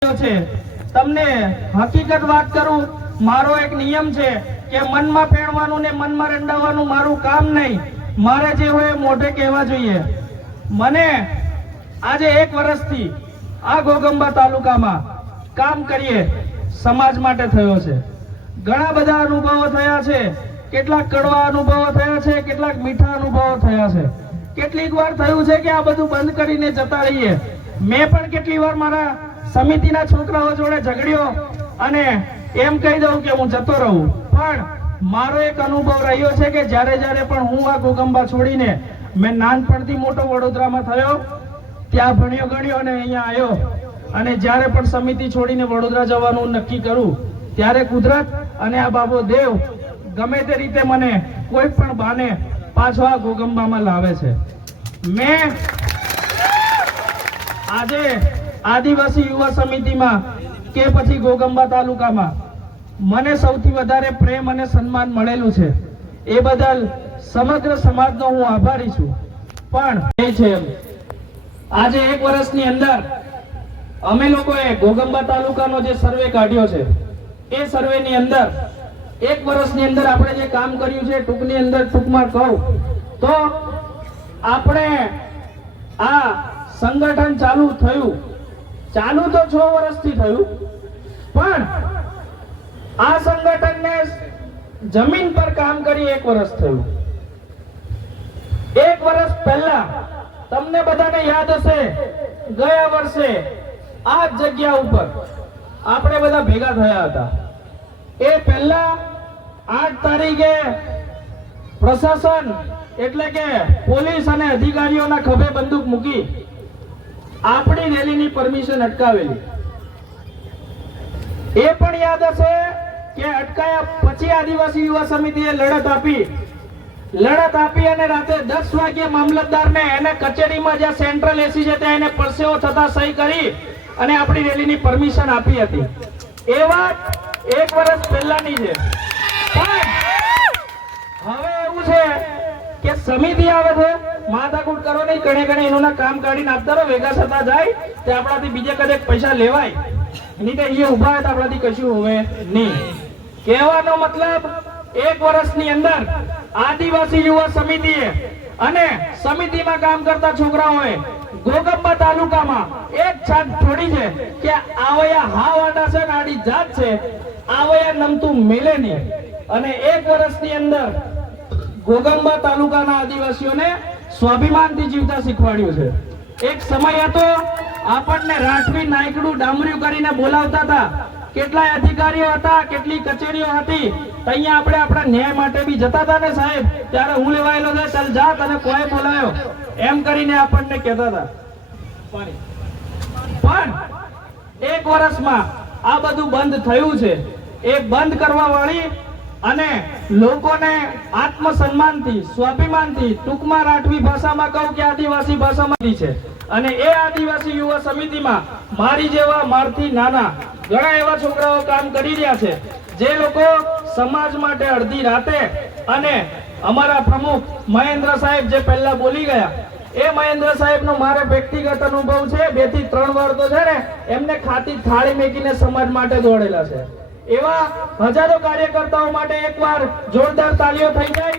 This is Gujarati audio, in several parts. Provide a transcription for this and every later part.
છે તમને હકીકત વાત કરું, મારો એક નિયમ છે કે મનમાં પેણવાનું ને મનમાં રંડાવવાનું મારું કામ નહીં. મારે જે હોય મોઢે કહેવા જોઈએ. મને આજે 1 વર્ષથી આ ઘોઘંબા તાલુકામાં કામ કરીએ સમાજ માટે થયો છે. ઘણા બધા અનુભવો થયા છે, કેટલાક કડવા અનુભવો થયા છે, કેટલાક મીઠા અનુભવો થયા છે. કેટલીક વાર થયું છે કે આ બધું બંધ કરીને જતા રહીએ. મેં પણ કેટલી વાર મારા સમિતિના છોકરાઓ જોડે ઝઘડ્યો અને એમ કહી દઉં કે હું જતો રહું. પણ મારો એક અનુભવ રહ્યો છે કે જ્યારે પણ હું આ ઘોઘંબા છોડીને મેં નાનપણથી મોટો વડોદરામાં થયો, ત્યાં ભણ્યો ગણ્યો અને અહીંયા આવ્યો, અને જ્યારે પણ સમિતિ છોડીને વડોદરા જવાનું નક્કી કરું ત્યારે કુદરત અને આ બાબો દેવ ગમે તે રીતે મને કોઈ પણ બાને પાછો આ ઘોઘંબામાં લાવે છે. મેં આજે આદિવાસી યુવા સમિતિમાં કે પછી ઘોઘંબા તાલુકામાં મને સૌથી વધારે પ્રેમ અને સન્માન મળેલું છે. એ બદલ સમગ્ર સમાજનો હું આભારી છું. પણ એ છે આજે 1 વર્ષની અંદર અમે લોકોએ ઘોઘંબા તાલુકાનો જે સર્વે કાઢ્યો છે, એ સર્વેની અંદર 1 વર્ષની અંદર આપણે જે કામ કર્યું છે, ટૂંકમાં કહું તો આપણે આ સંગઠન ચાલુ તો 6 વર્ષથી થયું, પણ આ સંગઠનને જમીન પર કામ કરી 1 વર્ષ થયું. 1 વર્ષ પહેલા તમને બધાને યાદ હશે, ગયા વર્ષે આ જગ્યા ઉપર આપણે બધા ભેગા થયા હતા. એ પહેલા 8 તારીખે પ્રશાસન એટલે કે પોલીસ અને અધિકારીઓના ખભે બંદૂક મૂકી આપણી રેલીની પરમિશન અટકાવેલી. એ પણ યાદ હશે કે અટકાયા પછી આદિવાસી યુવા સમિતિએ લડત આપી અને રાતે 10 વાગ્યે મામલતદારને એને કચેરીમાં જ્યાં સેન્ટ્રલ એસી છે ત્યાં એને પરસેવો થતા સહી કરી અને આપણી રેલીની પરમિશન આપી હતી. એ વાત 1 વર્ષ પહેલાની છે. પણ હવે એવું છે કે સમિતિ આવે છે, માથાકૂટ કરો નહીં, ઘણે એનું કામ કાઢીને આપતા રહો, ભેગા થતા જાય તે આપણાથી બીજે કદેક પૈસા લેવાય નહીં, તો એ ઉભા હોય તો આપણાથી કશું હોવે નહીં. કહેવાનો મતલબ 1 વર્ષની અંદર આદિવાસી યુવા સમિતિએ અને સમિતિમાં કામ કરતા છોકરાઓએ ઘોઘંબા તાલુકામાં એક છાત છોડી છે કે આવયા હા વાડા છે ને આડી જાત છે, આવયા નમતું મેલે નહીં. અને 1 વર્ષની અંદર ઘોઘંબા તાલુકાના આદિવાસીઓને સ્વાભિમાનથી જીવતા શીખવાડ્યું છે. એક સમય હતો આપણને રાઠવી નાયકડું ડામર્યું કરીને બોલાવતા હતા, કેટલાય અધિકારીઓ હતા, કેટલી કચેરીઓ હતી, અહીંયા આપણે આપણા ન્યાય માટે બી જતા હતા ને સાહેબ, ત્યારે હું લેવાયેલો છે, ચાલ જા તને કોઈ બોલાયો એમ કરીને આપણને કહેતા હતા. પણ 1 વર્ષમાં આ બધું બંધ થયું છે. એ બંધ કરવા વાળી અને લોકોને આત્મસન્માનથી, સ્વાભિમાનથી, ટૂંકમાં રાઠવી ભાષામાં કહું કે આદિવાસી ભાષામાં છે. અને એ આદિવાસી યુવા સમિતિમાં મારી જેવા મારથી નાના ઘણા એવા છોકરાઓ કામ કરી રહ્યા છે, જે લોકો સમાજ માટે અડધી રાતે, અને અમારા પ્રમુખ મહેન્દ્ર સાહેબ જે પહેલા બોલી ગયા, એ મહેન્દ્ર સાહેબનો મારે વ્યક્તિગત અનુભવ છે. 2 થી 3 વાર તો છે ને એમને ખાતી થાળી મેકીને સમાજ માટે દોડેલા છે. એવા હજારો કાર્યકર્તાઓ માટે એકવાર જોરદાર તાળીઓ થઈ જાય.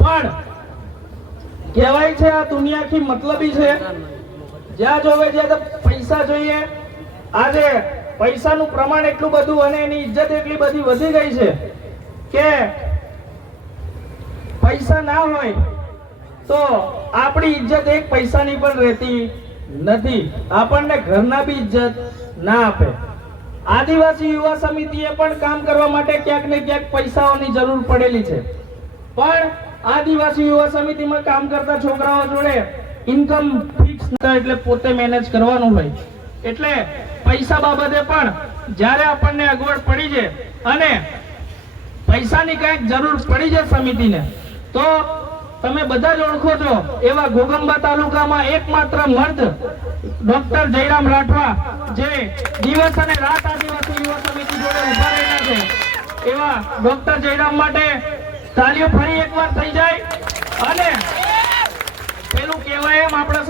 પણ કહેવાય છે આ દુનિયા આખી મતલબી છે, જ્યાં જોવે ત્યાં પૈસા જોઈએ. આજે પૈસાનું પ્રમાણ એટલું બધું અને એની ઇજ્જત એટલી બધી વધી ગઈ છે કે પૈસા ના હોય તો આપણી ઇજ્જત 1 પૈસાની પણ રહેતી નથી. આપણને ઘરના બી ઇજ્જત ના આપે. આદિવાસી યુવા સમિતિએ પણ કામ કરવા માટે ક્યાંક ને ક્યાંક પૈસાઓની જરૂર પડેલી છે. પણ આદિવાસી યુવા સમિતિમાં કામ કરતા છોકરાઓ જોડે ઇન્કમ ફિક્સ એટલે પોતે મેનેજ કરવાનું હોય, એટલે પૈસા બાબતે પણ જ્યારે આપણને અગવડ પડી છે અને પૈસાની કંઈક જરૂર પડી છે સમિતિને, તો તમે બધા જ ઓળખો છો એવા ઘોઘંબા તાલુકામાં એકમાત્ર મર્દ ડોક્ટર જયરામ રાઠવા, જે દિવસ અને રાત આદિવાસી યુવા સમિતિ જોડે ઉભા રહેલા છે, એવા ડોક્ટર જયરામ માટે તાળીઓ ફરી એકવાર થઈ જાય. અને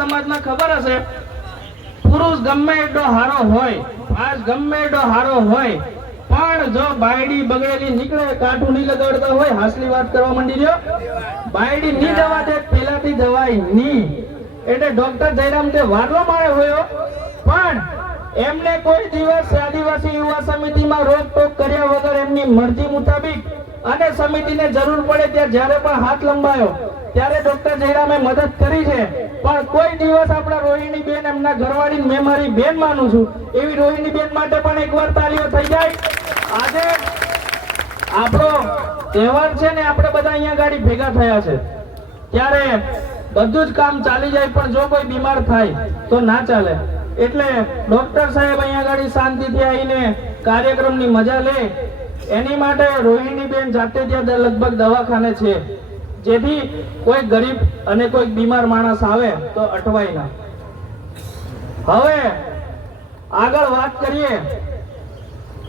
સમાજમાં ખબર હશે, પુરુષ ગમે એટલો હારો હોય, આજ ગમે એટલો હારો હોય, પણ જો બાયડી બગડેલી નીકળે, કાઠું નીકળે દોડતા હોય, હાસલી વાત કરવા માંડી રહ્યો, બાયડી ની જવા દે, પેલાથી જવાય ની. એટલે ડોક્ટર જયરામ તે વારલો માળે હોયો, પણ એમને કોઈ દિવસ આદિવાસી યુવા સમિતિમાં રોકટોક કર્યા વગર એમની મરજી મુતાબિક અને સમિતિને જરૂર પડે ત્યાં જ્યારે પણ હાથ લંબાયો ત્યારે ડોક્ટર જયરામે મદદ કરી છે. પણ કોઈ દિવસ આપણા રોહિણી બેન, એમના ઘરવાળી મેં મારી બેન માનું છું, એવી રોહિણી બેન માટે પણ એકવાર તાળીઓ થઈ જાય. આજે આપણો તહેવાર છે ને, આપણે બધા અહીંયા ગાડી ભેગા થયા છે ત્યારે બધું જ કામ ચાલી જાય, પણ જો કોઈ બીમાર થાય તો ના ચાલે. એટલે ડોક્ટર સાહેબ અહીંયા ગાડી શાંતિથી આવીને કાર્યક્રમની મજા લે, એની માટે રોહિણી બેન જાતે ત્યાં લગભગ દવાખાને છે, જેથી કોઈ ગરીબ અને કોઈ બીમાર માણસ આવે તો અટવાય ના. હવે આગળ વાત કરીએ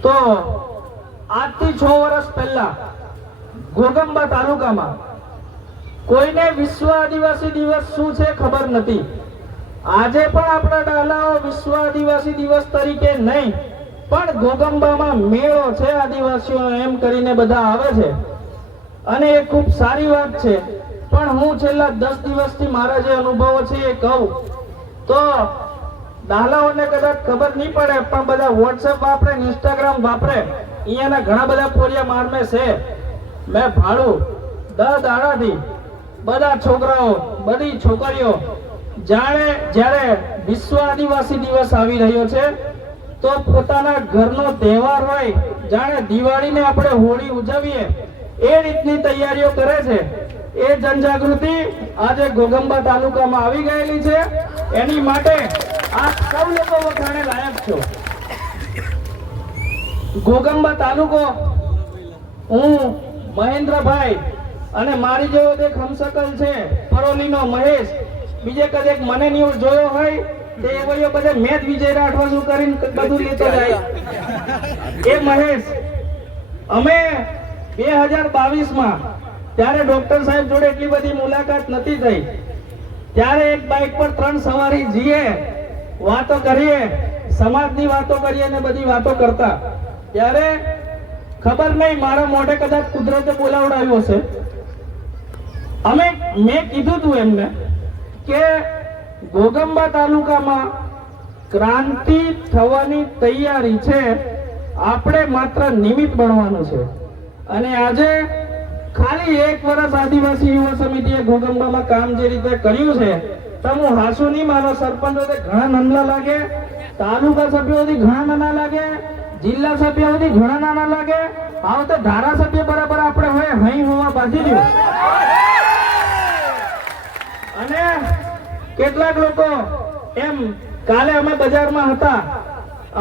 તો આજથી 6 વર્ષ પહેલા ઘોગંબા તાલુકામાં કોઈને વિશ્વ આદિવાસી દિવસ શું છે ખબર નથી. આજે પણ આપણા ડાલાઓ વિશ્વ આદિવાસી દિવસ તરીકે નહીં, પણ ઘોગંબામાં મેળો છે આદિવાસીઓ એમ કરીને બધા આવે છે અને એ ખૂબ સારી વાત છે. પણ હું છેલ્લા 10 દિવસથી મારા જે અનુભવો છે એ કહું તો ડાલાઓને કદાચ ખબર નહીં પડે, પણ બધા વોટ્સએપ વાપરે, ઇન્સ્ટાગ્રામ વાપરે, અહીંયાના ઘણા બધા પોરિયા મારમે છે. મેં ભાડું 10 દાડાથી બધા છોકરાઓ, બધી છોકરીઓ જાણે જ્યારે વિશ્વ આદિવાસી દિવસ આવી રહ્યો છે તો પોતાના ઘરનો તહેવાર હોય, જાણે દિવાળીને આપણે હોળી ઉજવીએ એ રીતની તૈયારીઓ કરે છે. એ જનજાગૃતિ આજે ઘોગંબા તાલુકામાં આવી ગયેલી છે. એની માટે આપ સૌ લોકો વખાણે લાયક છો. ઘોગંબા તાલુકો, હું મહેન્દ્રભાઈ અને મારી જેવો એક હમસકલ છે પરોલીનો મહેશ, બીજે કદેક મને ન્યૂઝ જોયો હોય તે એવો બધે મેચ વિજય રાઠવા શું કરીને બધું લેતો જાય. એ મહેશ, અમે 2022માં ત્યારે ડોક્ટર સાહેબ જોડે એટલી બધી મુલાકાત નથી થઈ, ત્યારે એક બાઇક પર 3 સવારી જઈએ, વાતો કરીએ, સમાજની વાતો કરીએ ને બધી વાતો કરતા, ત્યારે ખબર નહીં મારા મોઢે કદાચ કુદરતે બોલાવડાવ્યો છે. મેં કીધું તું એમને કે ઘોગંબા તાલુકામાં ક્રાંતિ થવાની તૈયારી છે, આપણે માત્ર નિમિત્ત બનવાનું છે. અને આજે ખાલી 1 વર્ષ આદિવાસી યુવા સમિતિએ ઘોગંબામાં કામ જે રીતે કર્યું છે, તમે હાસુ નહીં માનો, સરપંચો ઘણા નાના લાગે, તાલુકા સભ્યોથી ઘણા નાના લાગે, જિલ્લા સભ્યોથી ઘણા નાના લાગે, આવ તો ધારાસભ્ય બરાબર આપણે હોય હઈ હોવા બાજી રહ્યું. અને કેટલાક લોકો એમ, કાલે અમે બજારમાં હતા,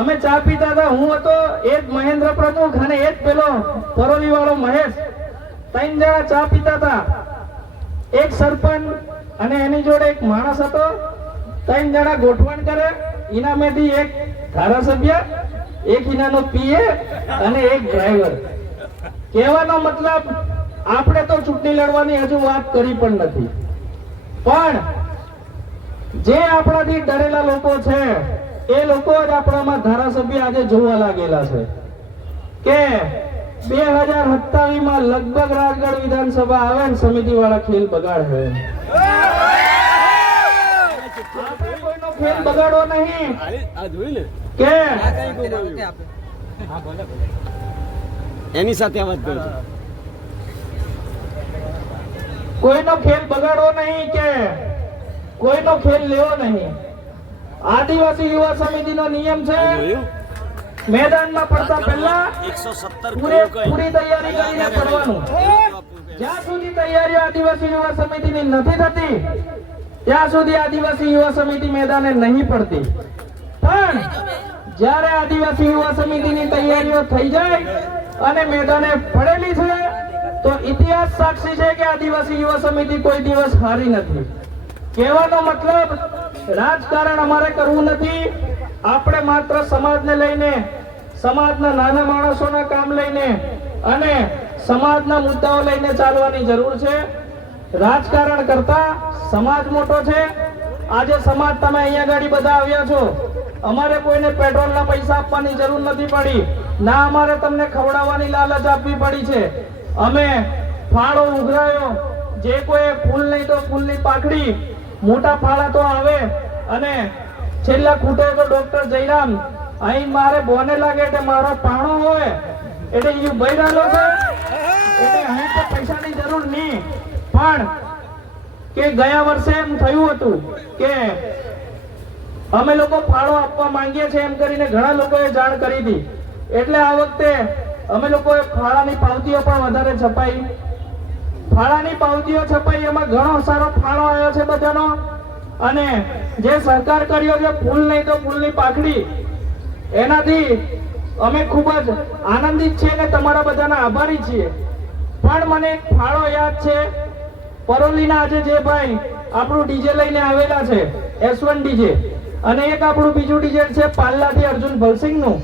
અમે ચા પીતા હતા, હું હતો, એ જ મહેન્દ્ર પ્રમુખ અને એ જ પેલો પરોલી વાળો મહેશ, 3 જણા ચા પીતા હતા. એક સરપંચ અને એની જોડે એક માણસ હતો, 3 જણા ગોઠવણ કરે, ઇનામેથી એક ધારાસભ્ય, એક ઇનાનો પીએ અને એક ડ્રાઈવર. કહેવાનો મતલબ આપણે તો ચૂંટણી લડવાની હજુ વાત કરી પણ નથી, પણ જે આપણાથી ડરેલા લોકો છે એ લોકો જ આપણામાં ધારાસભ્ય આજે જોવા લાગેલા છે કે 2027માં લગભગ રાજગઢ વિધાનસભા આવે ને સમિતિ વાળા ખેલ બગાડે. આપણે કોઈનો ખેલ બગાડવો નહીં કે એની સાથે વાત કરું છું. કોઈનો ખેલ બગાડવો નહીં કે કોઈનો ખેલ લેવો નહીં. આદિવાસી યુવા સમિતિનો નિયમ છે, મેદાનમાં પડતા પહેલા 117 પૂરી તૈયારી કરીને પડવાનું. જ્યાં સુધી તૈયારીઓ આદિવાસી યુવા સમિતિની નથી થતી ત્યાં સુધી આદિવાસી યુવા સમિતિ મેદાને નહીં પડતી. પણ જ્યારે આદિવાસી યુવા સમિતિની તૈયારીઓ થઈ જાય અને મેદાને પડેલી છે તો ઇતિહાસ સાક્ષી છે કે આદિવાસી યુવા સમિતિ કોઈ દિવસ હારી નથી. કહેવાનો મતલબ રાજકારણ અમારે કરવું નથી, આપણે માત્ર સમાજને લઈને, સમાજના નાના માણસોના કામ લઈને અને સમાજના મુદ્દાઓ લઈને ચાલવાની જરૂર છે. રાજકારણ કરતા સમાજ મોટો છે, આજે સમાજ તમે અહીંયા ગાડી બધા આવ્યા છો, અમારે કોઈને પેટ્રોલના પૈસા આપવાની જરૂર નથી પડી, ના અમારે તમને ખવડાવવાની લાલચ આપવી પડી છે. અમે ફાળો ઉઘરાયો, જે કોઈ ફૂલ નહીં તો ફૂલની પાખડી, મોટા ફાળા તો આવે, અને છેલ્લા ખૂટે તો ડોક્ટર જયરામ અહીં મારે બોને લાગે એટલે મારો પાણો હોય એટલે એ બૈરાલો છે, એટલે અહીં તો પૈસાની જરૂર નહીં. પણ કે ગયા વર્ષે એમ થયું હતું કે અમે લોકો ફાળો આપવા માંગીએ છીએ એમ કરીને ઘણા લોકોએ જાણ કરી હતી, એટલે આ વખતે અમે લોકોએ ફાળાની પાવતીઓ પણ વધારે છપાઈ. ફાળાની પાવતીઓ છપાઈ, એમાં ઘણો સારો ફાળો આવ્યો છે બધાનો. અને જે સરકાર કર્યો છે ફૂલ નહીં તો ફૂલની પાખડી, એનાથી અમે ખૂબ જ આનંદિત છીએ અને તમારા બધાના આભારી છીએ. પણ મને એક ફાળો યાદ છે, પરોલીના આજે જે ભાઈ આપણું ડીજે લઈને આવેલા છે S1 ડીજે, અને એક આપણું બીજું ડીજે છે પાલ્લાથી અર્જુન ભલસિંહનું.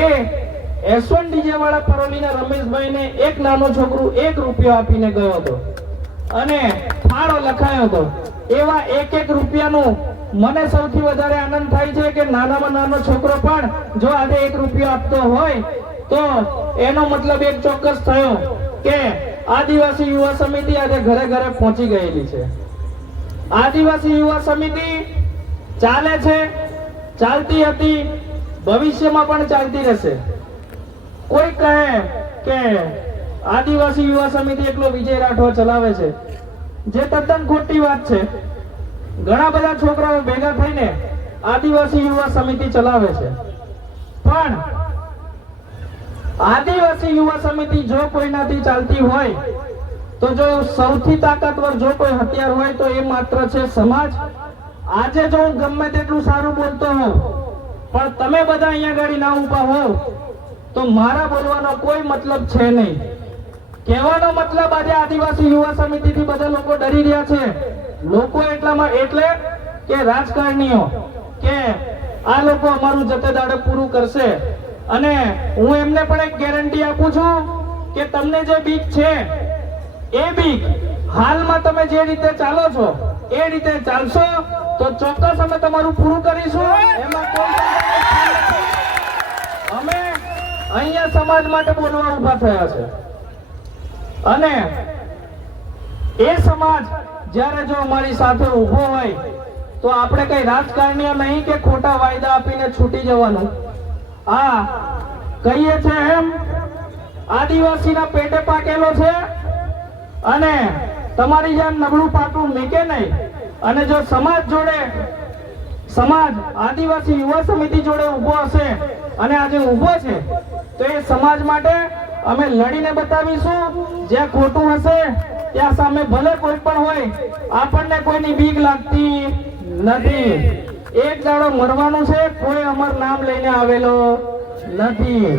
એ S1 ડીજે વાળા પરોલીના રમેશભાઈને એક નાનો છોકરો 1 રૂપિયો આપીને ગયો હતો અને ફાળો લખાયો હતો. એવા 1 રૂપિયાનું મને સૌથી વધારે આનંદ થાય છે કે નાનામાં નાનો છોકરો પણ જો આજે 1 રૂપિયો આપતો હોય તો એનો મતલબ એક ચોક્કસ થયો કે આદિવાસી યુવા સમિતિ આજે ઘરે ઘરે પહોંચી ગયેલી છે. આદિવાસી યુવા સમિતિ ચાલે છે, ચાલતી હતી, ભવિષ્યમાં પણ ચાલતી રહેશે. કોઈ કહે કે આદિવાસી યુવા સમિતિ એકલો વિજય રાઠોડ ચલાવે છે, જે તદ્દન ખોટી વાત છે. ઘણા બધા છોકરાઓ ભેગા થઈને આદિવાસી યુવા સમિતિ ચલાવે છે. પણ આદિવાસી યુવા સમિતિ જો કોઈનાથી ચાલતી હોય તો જો સૌથી તાકાતવર જો કોઈ હથિયાર હોય તો એ માત્ર છે સમાજ. આજે જો હું ગમે તેટલું સારું બોલતો હોઉં પણ તમે બધા અહીંયા ગાડી ના ઊભા હોવ તો મારા બોલવાનો કોઈ મતલબ છે નહીં. કહેવાનો મતલબ આજે આદિવાસી યુવા સમિતિથી બધા લોકો ડરી રહ્યા છે. લોકો એટલામાં એટલે કે રાજકારણીઓ કે આ લોકો અમારું જતે દાડે પૂરું કરશે. અને હું એમને પણ એક ગેરંટી આપું છું કે તમને જે બીક છે એ બીક હાલમાં તમે જે રીતે ચાલો છો એ રીતે ચાલશો તો ચોક્કસ અમે તમારું પૂરું કરીશું. એમાં કોઈ અમે અહીંયા સમાજ માટે બોલવા ઊભા થયા છે. અને એ સમાજ જ્યારે જો અમારી સાથે ઊભો હોય તો આપણે કઈ રાજકારણીઓ નહીં કે ખોટા વાયદા આપીને છૂટી જવાનું. આ કહીએ છે એમ આદિવાસીના પેટે પાકેલો છે અને તમારી જેમ નબળું પાકું મેકે નહીં. અને જો સમાજ જોડે, સમાજ આદિવાસી યુવા સમિતિ જોડે ઊભો હશે અને આજે ઊભો છે તો એ સમાજ માટે અમે લડીને બતાવીશું. જ્યાં ખોટું હશે ત્યાં સામે ભલે કોઈ પણ હોય, આપણને કોઈની બીક લાગતી નથી. એક દાડો મરવાનું છે, કોઈ અમર નામ લઈને આવેલો નથી.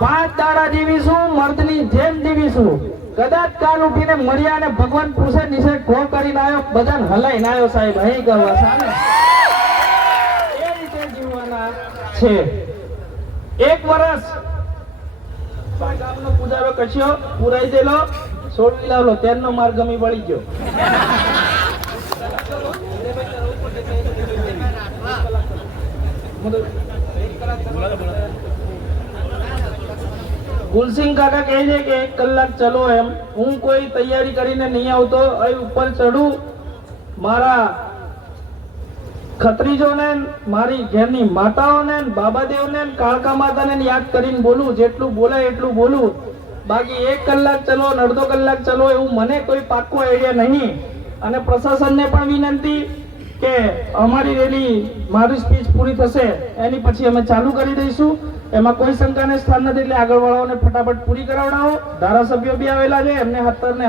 5 દાડા જીવીશું, મર્દની જેમ જીવીશું. કદાચ કાલ ઉઠીને મર્યા અને ભગવાન પૂછે નીચે ગો કરીને આવ્યો, બધાને હલાઈને આવ્યો સાહેબ અહીં કરવા સામે, એ રીતે જીવવાના છે. 1 વર્ષ ગામનો પૂજારો કચ્યો પુરાઈ દેલો, છોડી લાવલો, તેરનો માર્ગ ગમી વળી ગયો. ગુલસિંહ કાકા કહે છે કે 1 કલાક ચલો એમ. હું કોઈ તૈયારી કરીને નહીં આવતો, અહીં ઉપર ચડું, મારા ખત્રીજોને, મારી ઘેરની માતાઓને, બાબાદેવને, કાળકા માતાને યાદ કરીને બોલું. જેટલું બોલાય એટલું બોલું. બાકી 1 કલાક ચલો, અડધો કલાક ચલો એવું મને કોઈ પાક્કો આઈડિયા નહીં. અને પ્રશાસનને પણ વિનંતી કે અમારી રેલી, મારી સ્પીચ પૂરી થશે એની પછી અમે ચાલુ કરી દઈશું. એમાં કોઈ શંકાને સ્થાન નથી, એટલે આગળવાળાઓને ફટાફટ પૂરી કરાવડાવો. ધારાસભ્યો બી આવેલા છે, એમને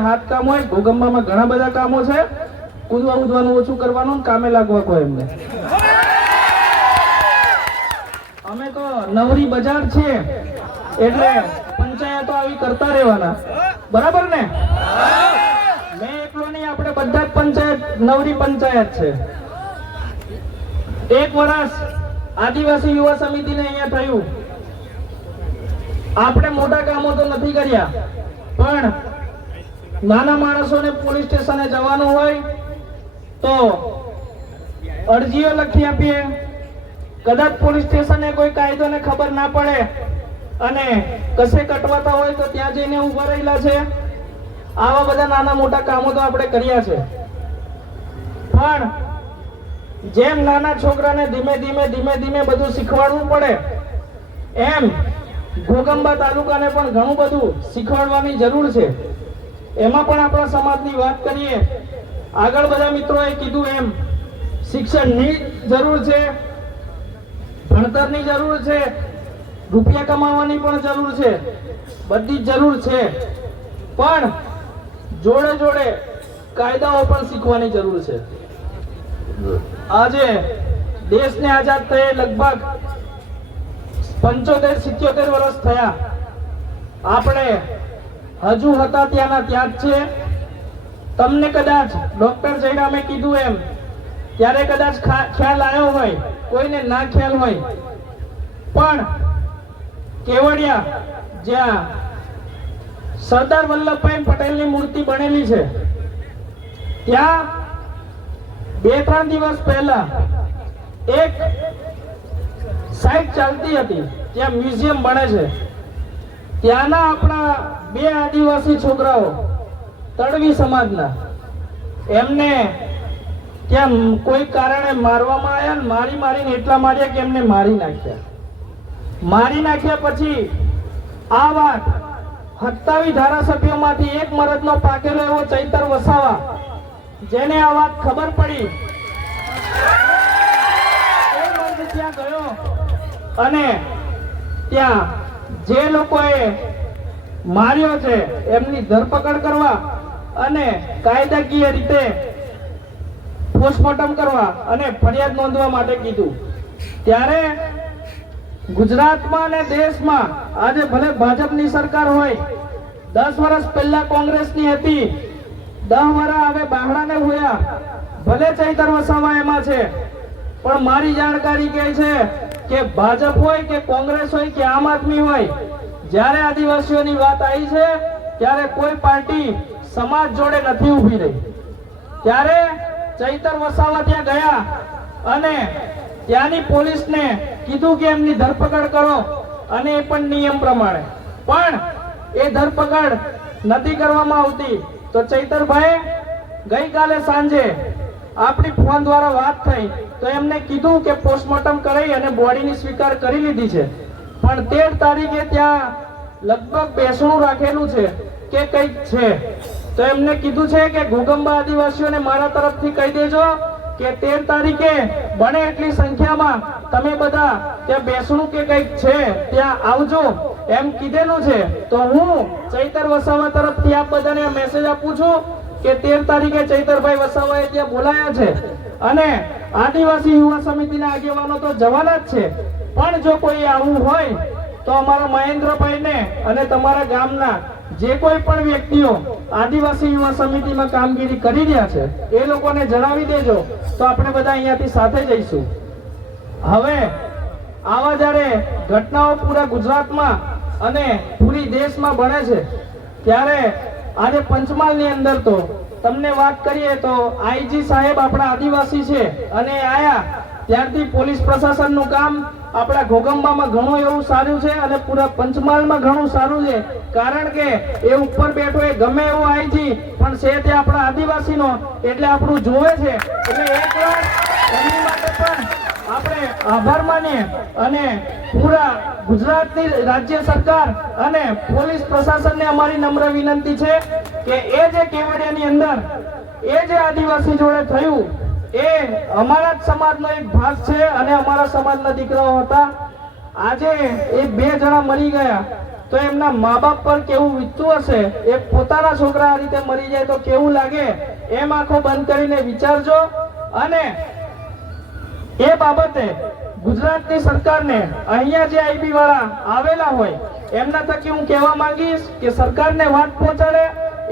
હાથ કામ હોય. ભૂગંબામાં ઘણા બધા કામો છે, કૂદવા ઉદવાનું ઓછું કરવાનું, કામે લાગવા કોઈ એમને. અમે તો નવરી બજાર છીએ એટલે પંચાયતો આવી કરતા રહેવાના, બરાબર ને? મેં એકલો નહીં, આપણે બધા જ પંચાયત નવરી પંચાયત છે. 1 વર્ષ આદિવાસી યુવા સમિતિને અહીંયા થયું. આપણે મોટા કામો તો નથી કર્યા, પણ નાના માણસોને પોલીસ સ્ટેશને જવાનું હોય તો અરજીઓ લખી આપીએ. કદાચ પોલીસ સ્ટેશને કોઈ કાયદોને ખબર ના પડે અને કશે કટવાતા હોય તો ત્યાં જઈને ઉભા રહેલા છે. આવા બધા નાના મોટા કામો તો આપણે કર્યા છે. પણ જેમ નાના છોકરાને ધીમે ધીમે બધું શીખવાડવું પડે એમ ઘોગંબા તાલુકાને પણ ઘણું બધું શીખવાડવાની જરૂર છે. એમાં પણ આપણા સમાજની વાત કરીએ, આગળ બધા મિત્રોએ કીધું એમ શિક્ષણની જરૂર છે, ભણતરની જરૂર છે, રૂપિયા કમાવાની પણ જરૂર છે, બધી જ જરૂર છે. પણ જોડે જોડે કાયદાઓ પણ શીખવાની જરૂર છે. આજે દેશને આઝાદ થયે લગભગ 75-77 વર્ષ થયા. આપણે હજુ હતા ત્યાંના ત્યાં જ છે. તમને કદાચ ડોક્ટર જયરામે કીધું એમ ત્યારે કદાચ ખ્યાલ આવ્યો હોય, કોઈને ના ખ્યાલ હોય, પણ કેવડિયા જ્યાં સરદાર વલ્લભભાઈ પટેલની મૂર્તિ બનેલી છે ત્યાં 2-3 દિવસ પહેલા એક સાઇટ ચાલતી હતી, ત્યાં મ્યુઝિયમ બને છે. ત્યાંના આપણા 2 આદિવાસી છોકરાઓ તડવી સમાજના, એમને ત્યાં કોઈ કારણે મારવામાં આવ્યા ને મારીને એટલા માર્યા કે એમને મારી નાખ્યા. પછી આ વાત 27 ધારાસભ્યોમાંથી એક મરદનો પાકેલો એવો ચૈતર વસાવા, જેને આ વાત ખબર પડી, એ મર્દ ત્યાં ગયો અને ત્યાં જે લોકોએ માર્યો છે એમની ધરપકડ કરવા અને કાયદાકીય રીતે પોસ્ટમોર્ટમ કરવા અને ફરિયાદ નોંધવા માટે કીધું. ત્યારે ગુજરાતમાં અને દેશમાં આજે ભલે ભાજપની સરકાર હોય, 10 વર્ષ પહેલા કોંગ્રેસની હતી, 10 વર્ષ હવે બાહડાને હોયા, ભલે ચૈતર વસાવા એમાં છે, પણ મારી જાણકારી કહે છે કે ભાજપ હોય કે કોંગ્રેસ હોય કે આમ આદમી હોય, જ્યારે આદિવાસીઓની વાત આવી છે ત્યારે કોઈ પાર્ટી સમાજ જોડે નથી ઊભી રહી. ત્યારે ચૈતર વસાવા ત્યાં ગયા અને ત્યાંની પોલીસને કીધું કે એમની ધરપકડ કરો, અને એ પણ નિયમ પ્રમાણે. પણ એ ધરપકડ નથી કરવામાં આવતી. તો ચૈતરભાઈ ગઈકાલે સાંજે આપણી ફોન દ્વારા વાત થઈ તો એમને કીધું કે પોસ્ટમોર્ટમ કરી અને બોડીની સ્વીકાર કરી લીધી છે, પણ 13 તારીખે ત્યાં લગભગ બેસણું રાખેલું છે કે કંઈક છે. તો એમને કીધું છે કે ઘોગંબા આદિવાસીઓને મારા તરફથી કહી દેજો કે 13 તારીખે બને એટલી સંખ્યામાં તમે બધા ત્યાં બેસણું કે કંઈક છે ત્યાં આવજો એમ કીધેલું છે. તો હું ચૈતર વસાવા તરફથી આપ બધાને મેસેજ આપું છું કે 13 તારીખે ચૈતરભાઈ વસાવાએ ત્યાં બોલાયા છે અને આદિવાસી યુવા સમિતિના આગેવાનો તો જવાના જ છે, પણ જો કોઈ આવું હોય તો અમારા મહેન્દ્રભાઈને અને તમારા ગામના જે કોઈ પણ વ્યક્તિઓ આદિવાસી યુવા સમિતિમાં કામગીરી કરી રહ્યા છે એ લોકોને જણાવી દેજો, તો આપણે બધા અહીંયાથી સાથે જઈશું. હવે આવા જ્યારે ઘટનાઓ પૂરા ગુજરાતમાં અને પૂરી દેશમાં બને છે ત્યારે આજે પંચમહાલની અંદર તો તમને વાત કરીએ તો આઈજી સાહેબ આપણા આદિવાસી છે અને આયા ત્યારથી પોલીસ પ્રશાસનનું કામ આપણા ઘોગંબામાં ઘણું એવું સારું છે અને પૂરા પંચમહાલમાં ઘણું સારું છે. કારણ કે એ ઉપર બેઠો એ ગમે એવો આઈજી પણ છે તે આપણા આદિવાસીનો, એટલે આપણું જોવે છે. એટલે એકવાર એમની માટે પણ આપણે આભાર માનીએ અને પૂરા ગુજરાતની રાજ્ય સરકાર અને પોલીસ પ્રશાસનને અમારી નમ્ર વિનંતી છે કે એ જે કેવડિયાની અંદર એ જે આદિવાસી જોડે થયું એ અમારા જ સમાજનો એક ભાગ છે અને અમારા સમાજના દીકરાઓ હતા. આજે એ 2 જણા મરી ગયા તો એમના મા બાપ પર કેવું વીતતું હશે, એ પોતાના છોકરા આ રીતે મરી જાય તો કેવું લાગે, એમ આંખો બંધ કરીને વિચારજો. અને એ બાબતે ગુજરાતની સરકારને અહીંયા જે આઈબી વાળા આવેલા હોય એમના થકી હું કહેવા માંગીશ કે સરકારને વાત પહોંચાડે,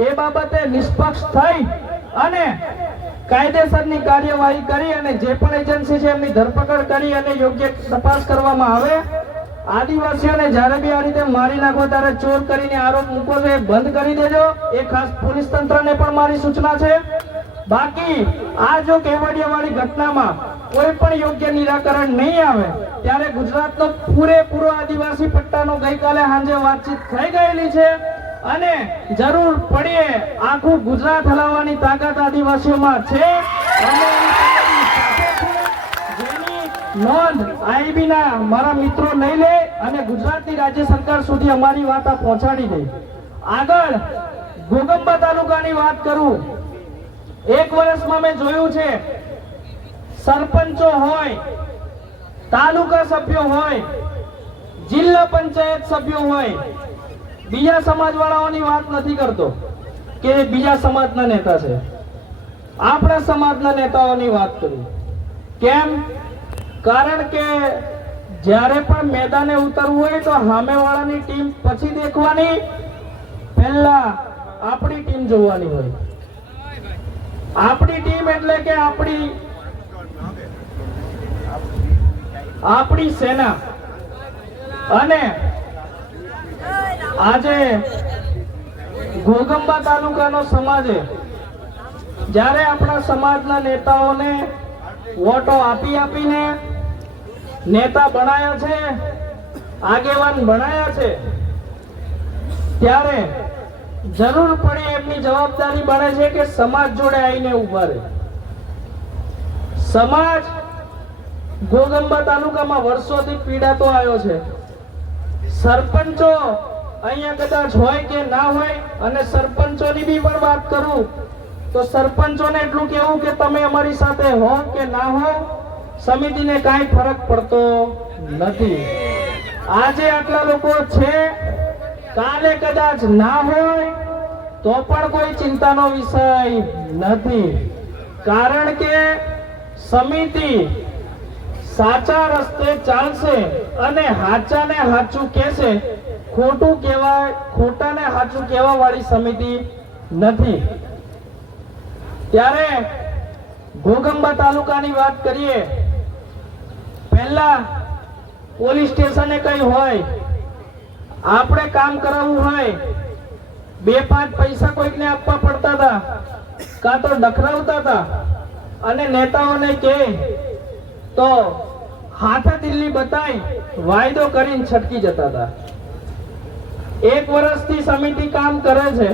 એ બાબતે નિષ્પક્ષ થઈ અને કાયદેસરની કાર્યવાહી કરી અને જે પણ એજન્સી છે એમની ધરપકડ કરી અને યોગ્ય તપાસ કરવામાં આવે. આદિવાસીઓને જ્યારે બી આ રીતે મારી નાખો ત્યારે ચોર કરીને આરોપ મૂકો છો એ બંધ કરી દેજો. એ ખાસ પોલીસ તંત્રને પણ મારી સૂચના છે. બાકી આ જો કેવડિયાવાળી ઘટનામાં કોઈ પણ યોગ્ય નિરાકરણ નહીં આવે ત્યારે ગુજરાતનો પૂરેપૂરો આદિવાસી પટ્ટાનો ગઈકાલે સાંજે વાતચીત થઈ ગયેલી છે અને જરૂર પડીએ આખું ગુજરાત હલાવવાની તાકાત આદિવાસીઓમાં છે અને એની તૈયારી સાથે છે. જેની નોંધ IIB ના મારા મિત્રો લઈ લે અને ગુજરાતની રાજ્ય સરકાર સુધી અમારી વાત આ પહોંચાડી દે. આગળ ઘોગંબા તાલુકાની વાત કરું. એક વર્ષમાં મેં જોયું છે સરપંચો હોય, તાલુકા સભ્યો હોય, જિલ્લા પંચાયત સભ્યો હોય, બીજા સમાજવાળાઓની વાત નથી કરતો કે બીજા સમાજના નેતા છે, આપણા સમાજના નેતાઓની વાત કરું. કેમ? કારણ કે જ્યારે પણ મેદાને ઉતરવું હોય તો સામેવાળાની ટીમ પછી દેખવાની, પહેલા આપણી ટીમ જોવાની હોય. આપણી ટીમ એટલે કે આપણી સેના. અને આજે ઘોગંબા તાલુકાનો સમાજે જ્યારે આપણા સમાજના નેતાઓને વોટો આપીને નેતા બનાયા છે, આગેવાન બનાયા છે, ત્યારે જરૂર પડે એમની જવાબદારી બને છે કે સમાજ જોડે આવીને ઉભા રહે. સમાજ ઘોગંબા તાલુકામાં વર્ષોથી પીડાતો આવ્યો છે. સરપંચો અહીંયા કદાચ હોય કે ના હોય, અને સરપંચોની બી પણ વાત કરું તો સરપંચોને એટલું કહેવું કે તમે અમારી સાથે હો કે ના હો, સમિતિને કાંઈ ફરક પડતો નથી. આજે આટલા લોકો છે, કાલે કદાચ ના હોય તો પણ કોઈ ચિંતાનો વિષય નથી. કારણ કે સમિતિ સાચા રસ્તે ચાલશે અને હાચાને હાચું કહેશે. ખોટું કહેવાય, ખોટાને હાચું કહેવા વાળી સમિતિ નથી. ત્યારે ઘોગંબા તાલુકાની વાત કરીએ. પહેલા પોલીસ સ્ટેશને કઈ હોય, આપણે કામ કરાવવું હોય, 2-5 પૈસા કોઈકને આપવા પડતા હતા, કાં તો ડખરાવતા હતા, અને નેતાઓને કહે તો હાથે દિલ્હી બતાવી વાયદો કરીને છટકી જતા હતા. 1 વર્ષથી સમિતિ કામ કરે છે.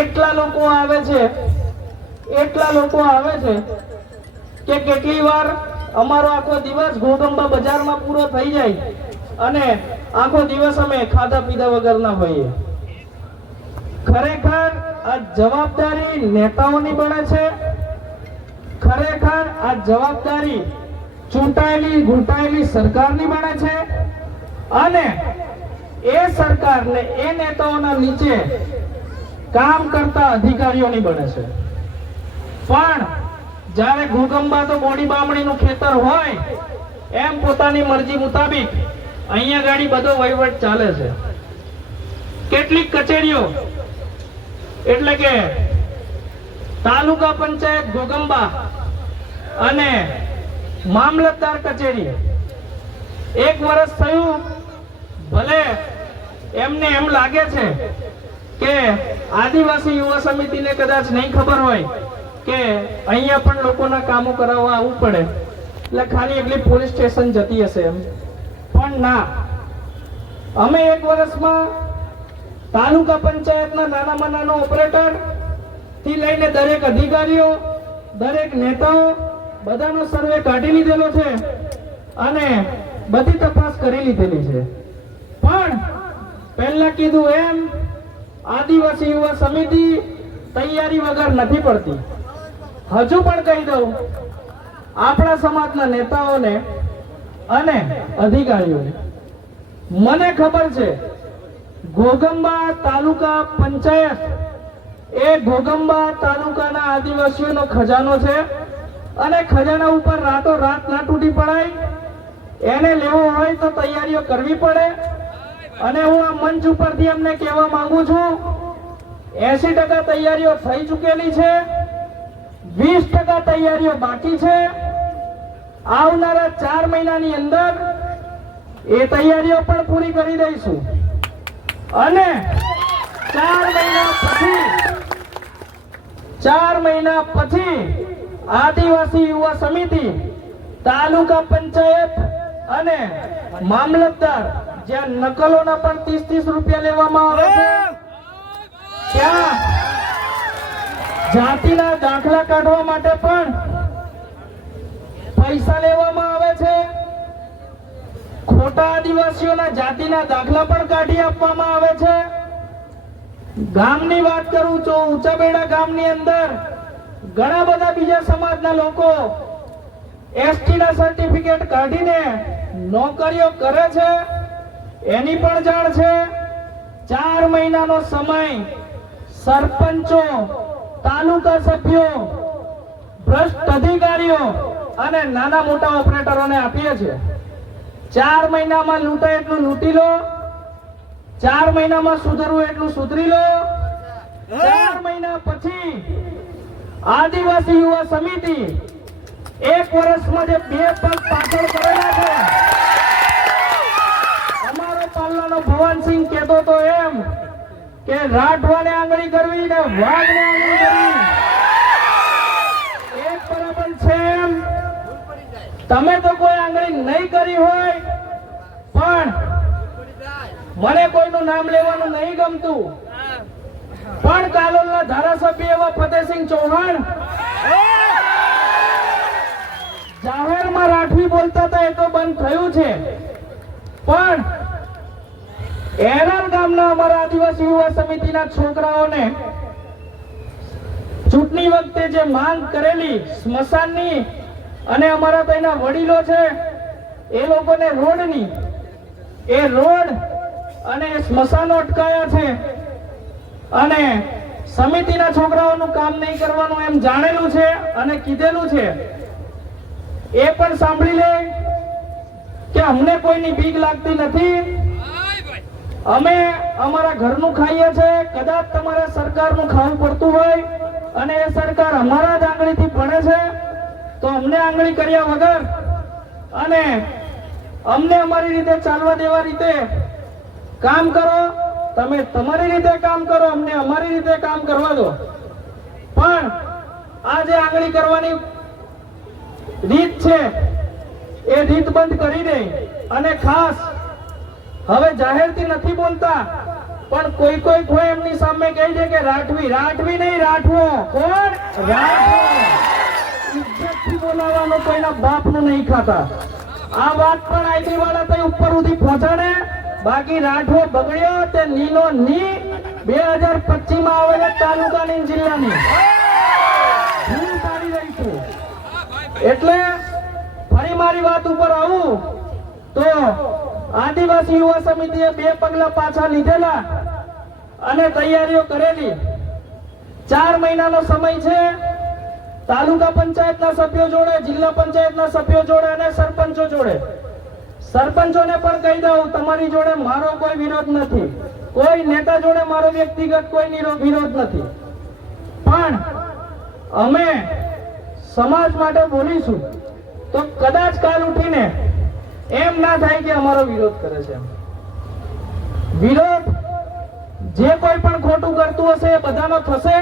એટલા લોકો આવે છે કે કેટલી વાર અમારો આખો દિવસ ઘોગંબા બજારમાં પૂરો થઈ જાય અને આખો દિવસ અમે ખાધા પીધા વગરના હોઈએ. ખરેખર આ જવાબદારી નેતાઓની બને છે. ખરેખર આ જવાબદારી ચૂંટાયેલી ઘૂંટાયેલી સરકારની બને છે. અને એ સરકારને એ નેતાઓના નીચે કામ કરતા અધિકારીઓની બને છે. પણ જ્યારે ઘોગંબા તો બોડી બામણીનું ખેતર હોય એમ પોતાની મરજી મુતાબિક અહીંયા ગાડી બધો વહીવટ ચાલે છે. કેટલીક કચેરીઓ એટલે કે તાલુકા પંચાયત ઘોગંબા અને મામલતદાર કચેરી 1 વર્ષ થયું, ભલે એમને એમ લાગે છે કે આદિવાસી યુવા સમિતિને કદાચ નહીં ખબર હોય કે અહીંયા પણ લોકોના કામો કરાવવા આવવું પડે એટલે ખાલી એકલી પોલીસ સ્ટેશન જતી હશે એમ. પણ ના, અમે 1 વર્ષમાં તાલુકા પંચાયતના નાનામાં નાનો ઓપરેટર થી લઈને દરેક અધિકારીઓ, દરેક નેતાઓ બધાનો સર્વે કાઢી લીધેલો છે અને બધી તપાસ કરી લીધેલી છે. પણ પહેલા કીધું એમ આદિવાસી યુવા સમિતિ તૈયારી વગર નથી પડતી. હજુ પણ કહી દઉં આપણા સમાજના નેતાઓને અને અધિકારીઓને, મને ખબર છે ઘોગંબા તાલુકા પંચાયત એ ઘોગંબા તાલુકાના આદિવાસીઓનો ખજાનો છે અને ખજાના ઉપર રાતો રાત ના તૂટી પડાય. એને લેવો હોય તો તૈયારીઓ કરવી પડે. અને હું આ મંચ ઉપરથી એમને કહેવા માંગુ છું, 80% તૈયારીઓ થઈ ચૂકેલી છે, 20% તૈયારીઓ બાકી છે. આવનારા 4 મહિનાની અંદર એ તૈયારીઓ પણ પૂરી કરી દઈશું અને 4 મહિના પછી 4 મહિના પછી આદિવાસી યુવા સમિતિ, તાલુકા પંચાયત અને મામલતદાર, જ્યાં નકલોના પણ 30-30 રૂપિયા લેવામાં આવે છે, ત્યાં જાતિના દાખલા કાઢવા માટે પણ પૈસા લેવામાં આવે છે. ખોટા આદિવાસીઓના જાતિના દાખલા પણ કાઢી આપવામાં આવે છે. ગામની વાત કરું તો ઊંચાબેડા ગામની અંદર ઘણા બધા બીજા સમાજના લોકો એસટી ના સર્ટિફિકેટ કાઢીને નોકરીઓ કરે છે, એની પણ જાણ છે. 4 મહિનાનો સમય સરપંચો, તાલુકા સભ્યો, ભ્રષ્ટ અધિકારીઓ અને નાના મોટા ઓપરેટરોને આપીએ છીએ. 4 મહિનામાં લૂંટાય એટલું લૂંટી લો, 4 મહિનામાં સુધરવું એટલું સુધરી લો. 4 મહિના પછી આદિવાસી યુવા સમિતિ 1 વર્ષમાં જે 2 પગ પાછળ કરેલા છે, અમારો પાલ્લાનો ભવનસિંહ કહેતો તો એમ કે રાઠવાને આંગળી કરવી ને વાઘને આંગળી કરવી એક બરાબર છે. એમ તમે તો કોઈ આંગળી નહીં કરી હોય, પણ મને કોઈનું નામ લેવાનું નહીં ગમતું, પણ કાલોલના ધારાસભ્ય એવા ફતેહસિંહ ચૌહાણ જાહેરમાં રાઠવી બોલતા હતા, એ તો બંધ થયું છે. પણ એરલ ગામના અમારા આદિવાસી યુવા સમિતિના છોકરાઓને ચૂંટણી વખતે જે માંગ કરેલી સ્મશાનની અને અમારા ત્યાંના વડીલો છે એ લોકોને રોડની, એ રોડ અને સ્મશાનો અટકાયા છે અને સમિતિના છોકરાઓનું કામ નહીં કરવાનું એમ જાણેલું છે અને કીધેલું છે. એ પણ સાંભળી લે કે અમને કોઈની બીક લાગતી નથી, અમે અમારા ઘરનું ખાઈએ છીએ. કદાચ તમારે સરકારનું ખાવું પડતું હોય અને એ સરકાર અમારા જ આંગળીથી ભણે છે, તો અમને આંગળી કર્યા વગર અને અમને અમારી રીતે ચાલવા દેવા રીતે કામ કરો. તમે તમારી રીતે કામ કરો, અમને અમારી રીતે કામ કરવા દો. પણ આ જે આંગળી કરવાની રીત છે એ રીત બંધ કરી દે. અને ખાસ હવે જાહેરથી નથી બોલતા, પણ કોઈ એમની સામે કહી દે કે રાઠવી, રાઠવી નહીં રાઠવો. કોણ? રાઠવો. ઇજ્જતથી બોલાવવાનો, કોઈના બાપનું નહીં ખાતા. આ વાત પણ આઈટી વાળા તઈ ઉપર સુધી પહોંચાડે. બાકી રાઠવો બગડ્યો તે નીનો ની 2025 માં આવેલા તાલુકાની જિલ્લાની હું પાડી રહીશું. એટલે ફરી મારી વાત ઉપર આવું તો આદિવાસી યુવા સમિતિએ 2 પગલા પાછા લીધેલા અને તૈયારીઓ કરેલી. 4 મહિનાનો સમય છે. તાલુકા પંચાયતના સભ્યો જોડે, જિલ્લા પંચાયતના સભ્યો જોડે અને સરપંચો જોડે, સરપંચોને પણ કહી દઉં, તમારી જોડે મારો કોઈ વિરોધ નથી, કોઈ નેતા જોડે મારો વ્યક્તિગત કોઈ વિરોધ નથી, પણ અમે સમાજ માટે બોલીશું તો કદાચ કાલ ઉઠીને એમ ના થાય કે અમારો વિરોધ કરે છે. વિરોધ જે કોઈ પણ ખોટું કરતું હશે એ બધાનો થશે,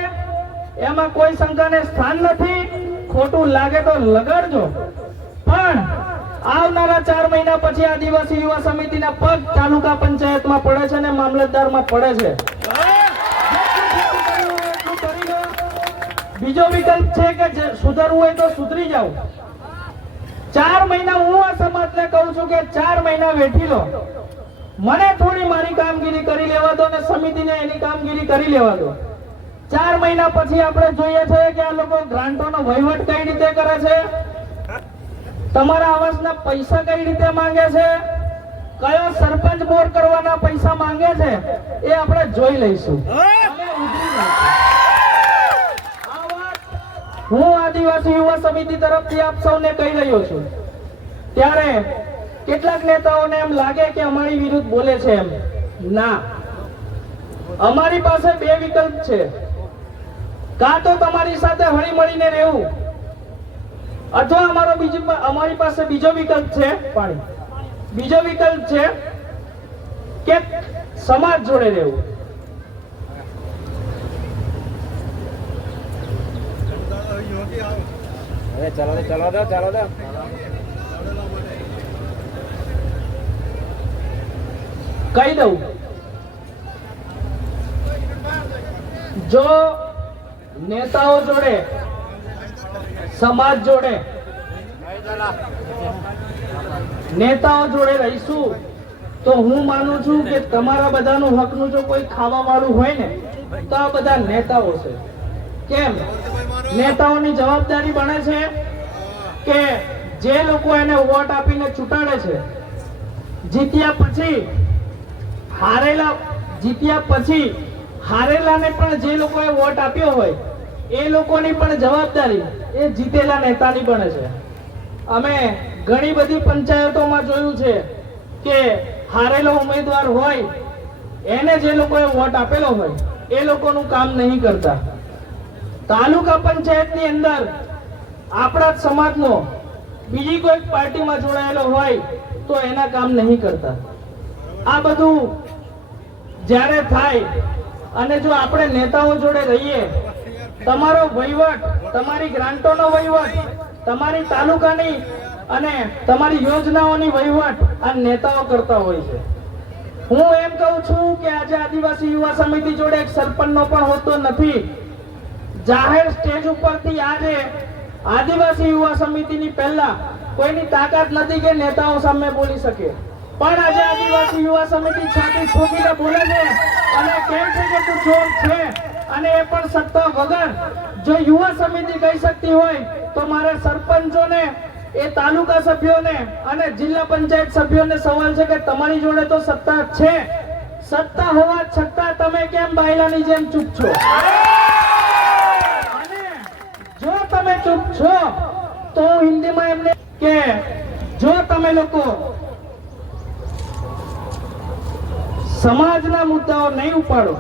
એમાં કોઈ શંકાને સ્થાન નથી. ખોટું લાગે તો લગાડજો, પણ આવનારા 4 મહિના પછી આદિવાસી યુવા સમિતિના પગ તાલુકા પંચાયતમાં પડે છે અને મામલતદારમાં પડે છે. બીજો વિકલ્પ છે કે સુધરવું હોય તો સુધરી જાવ. 4 મહિના હું આ સમાજને કહું છું કે 4 મહિના વેઠી લો, મને થોડી મારી કામગીરી કરી લેવા દો અને સમિતિને એની કામગીરી કરી લેવા દો. 4 મહિના પછી આપણે જોઈએ છે કે આ લોકો ગ્રાન્ટોનો વહીવટ કઈ રીતે કરે છે, તમારા આવાસના પૈસા કઈ રીતે માંગે છે, કયો સરપંચ બોર કરવાના પૈસા માંગે છે, એ આપણે જોઈ લઈશું. હું આદિવાસી યુવા સમિતિ તરફથી આપ સૌને કહી રહ્યો છું. ત્યારે કેટલાક નેતાઓને એમ લાગે કે અમારી વિરુદ્ધ બોલે છે. એમ ના, અમારી પાસે 2 વિકલ્પ છે. કાં તો તમારી સાથે હળી મળીને રહેવું, અથવા અમારી પાસે બીજો વિકલ્પ છે. બીજો વિકલ્પ છે કે સમાજ જોડે રહેવું. ચાલો દો કહી દઉં, જો નેતાઓ જોડે, સમાજ જોડે, નેતાઓ જોડે રહીશું તો હું માનું છું કે તમારા બધાનું હકનું જો કોઈ ખાવા વાળું હોય ને તો આ બધા નેતાઓ છે. કેમ? નેતાઓની જવાબદારી બને છે કે જે લોકો એને વોટ આપીને ચૂંટાડે છે, જીત્યા પછી હારેલાને પણ જે લોકોએ વોટ આપ્યો હોય એ લોકોની પણ જવાબદારી એ જીતેલા નેતાની બને છે. અમે ઘણી બધી પંચાયતોમાં જોયું છે કે હારેલો ઉમેદવાર હોય એને જે લોકોએ વોટ આપેલો હોય એ લોકોનું કામ નહીં કરતા. તાલુકા પંચાયતની અંદર આપણા જ સમાજનો બીજી કોઈ પાર્ટીમાં જોડાયેલો હોય તો એના કામ નહીં કરતા. આ બધું જ્યારે થાય અને જો આપણે નેતાઓ જોડે રહીએ, તમારો વહીવટ, તમારી ગ્રાન્ટોનો વહીવટ, તમારી તાલુકાની અને તમારી યોજનાઓની વહીવટ આ નેતાઓ કરતા હોય છે. હું એમ કહું છું કે આજે આદિવાસી યુવા સમિતિ જોડે એક સરપંચનો પણ હોતો નથી. જાહેર સ્ટેજ ઉપરથી આજે આદિવાસી યુવા સમિતિની પહેલા કોઈની તાકાત નથી કે નેતાઓ સામે બોલી શકે, પણ આજે આદિવાસી યુવા સમિતિ છાતી ઠોકીને બોલે છે અને કહે છે કે તું ચોર છે, અને એ પણ સત્તા વગર. જો યુવા સમિતિ કહી શકતી હોય તો મારે સરપંચોને, એ તાલુકા સભ્યોને અને જિલ્લા પંચાયત સભ્યોને સવાલ છે કે તમારી જોડે તો સત્તા છે, સત્તા હોવા છતાં તમે કેમ બાયલાની જેમ ચૂપ છો? અને જો તમે ચૂપ છો તો હું હિન્દીમાં એમને કે જો તમે લોકો સમાજના મુદ્દાઓ નહીં ઉપાડો,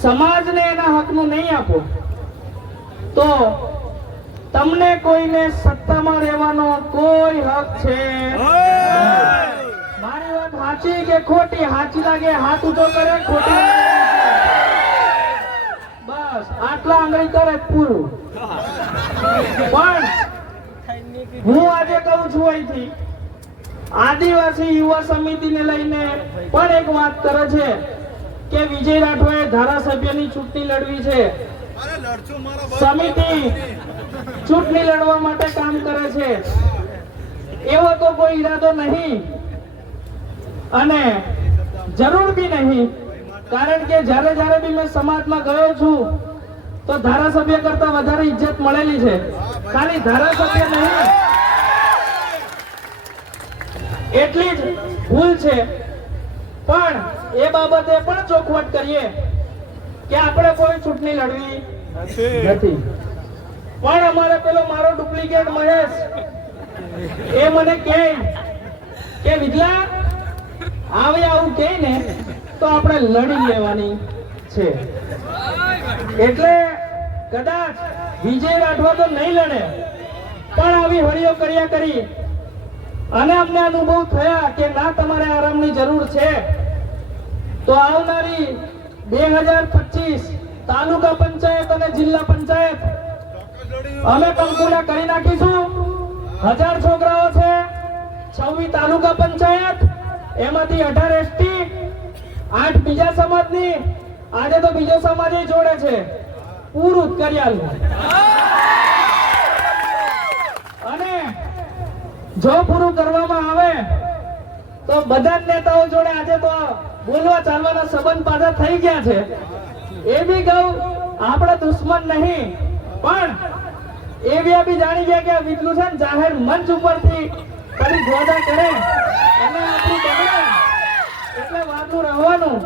સમાજને એના હકનું નહીં આપો તો તમને કોઈને સત્તામાં રહેવાનો કોઈ હક છે. મારી વાત સાચી કે ખોટી? સાચી લાગે હાથ ઊંચો કરે, ખોટી બસ આટલા આંગળી કરે પૂરું. પણ હું આજે કહું છું અહીંથી આદિવાસી યુવા સમિતિને લઈને પણ એક વાત કરે છે કે વિજય રાઠવાએ ધારાસભ્યની ચૂંટણી લડવી છે. સમિતિ ચૂંટણી લડવા માટે કામ કરે છે, એવો તો કોઈ ઈરાદો નહીં અને જરૂર બી નહીં. કારણ કે જ્યારે બી મેં સમાજમાં ગયો છું તો ધારાસભ્ય કરતા વધારે ઇજ્જત મળેલી છે. ખાલી ધારાસભ્ય નહીં, એટલી જ ભૂલ છે. પણ એ બાબતે પણ ચોખવટ કરીએ કે આપણે કોઈ ચૂંટણી લડવી નથી. પણ અમારે પેલો મારો ડુપ્લિકેટ મહેશ એ મને કહે કે વિજલા આવે આવું કહે ને તો આપણે લડી લેવાની છે. એટલે કદાચ વિજય રાઠવા તો નહીં લડે, પણ આવી હળીઓ કર્યા કરી અને અમને અનુભવ થયા કે ના તમારે આરામની જરૂર છે, તો આવનારી 2025 તાલુકા પંચાયત અને જિલ્લા પંચાયત અમે કંકુલા કરી નાખીશું. 1000 છોકરાઓ છે, 26 તાલુકા પંચાયત, એમાંથી 18 એસટી, 8 બીજા સમાજની. આજે તો બીજો સમાજ જોડે છે, પૂરું જ કરી આલું. અને જો પૂરું કરવામાં આવે તો બધા જ નેતાઓ જોડે આજે તો બોલવા ચાલવાના સંબંધ પાછા થઈ ગયા છે. એ બી કહું આપણે દુશ્મન નહીં, પણ એ બી જાણી ગયા કે આ વિટલું છે ને જાહેર મંચ ઉપરથી કદી ગોદા કરે અને આપણું બને એટલે વાતું રહેવાનું.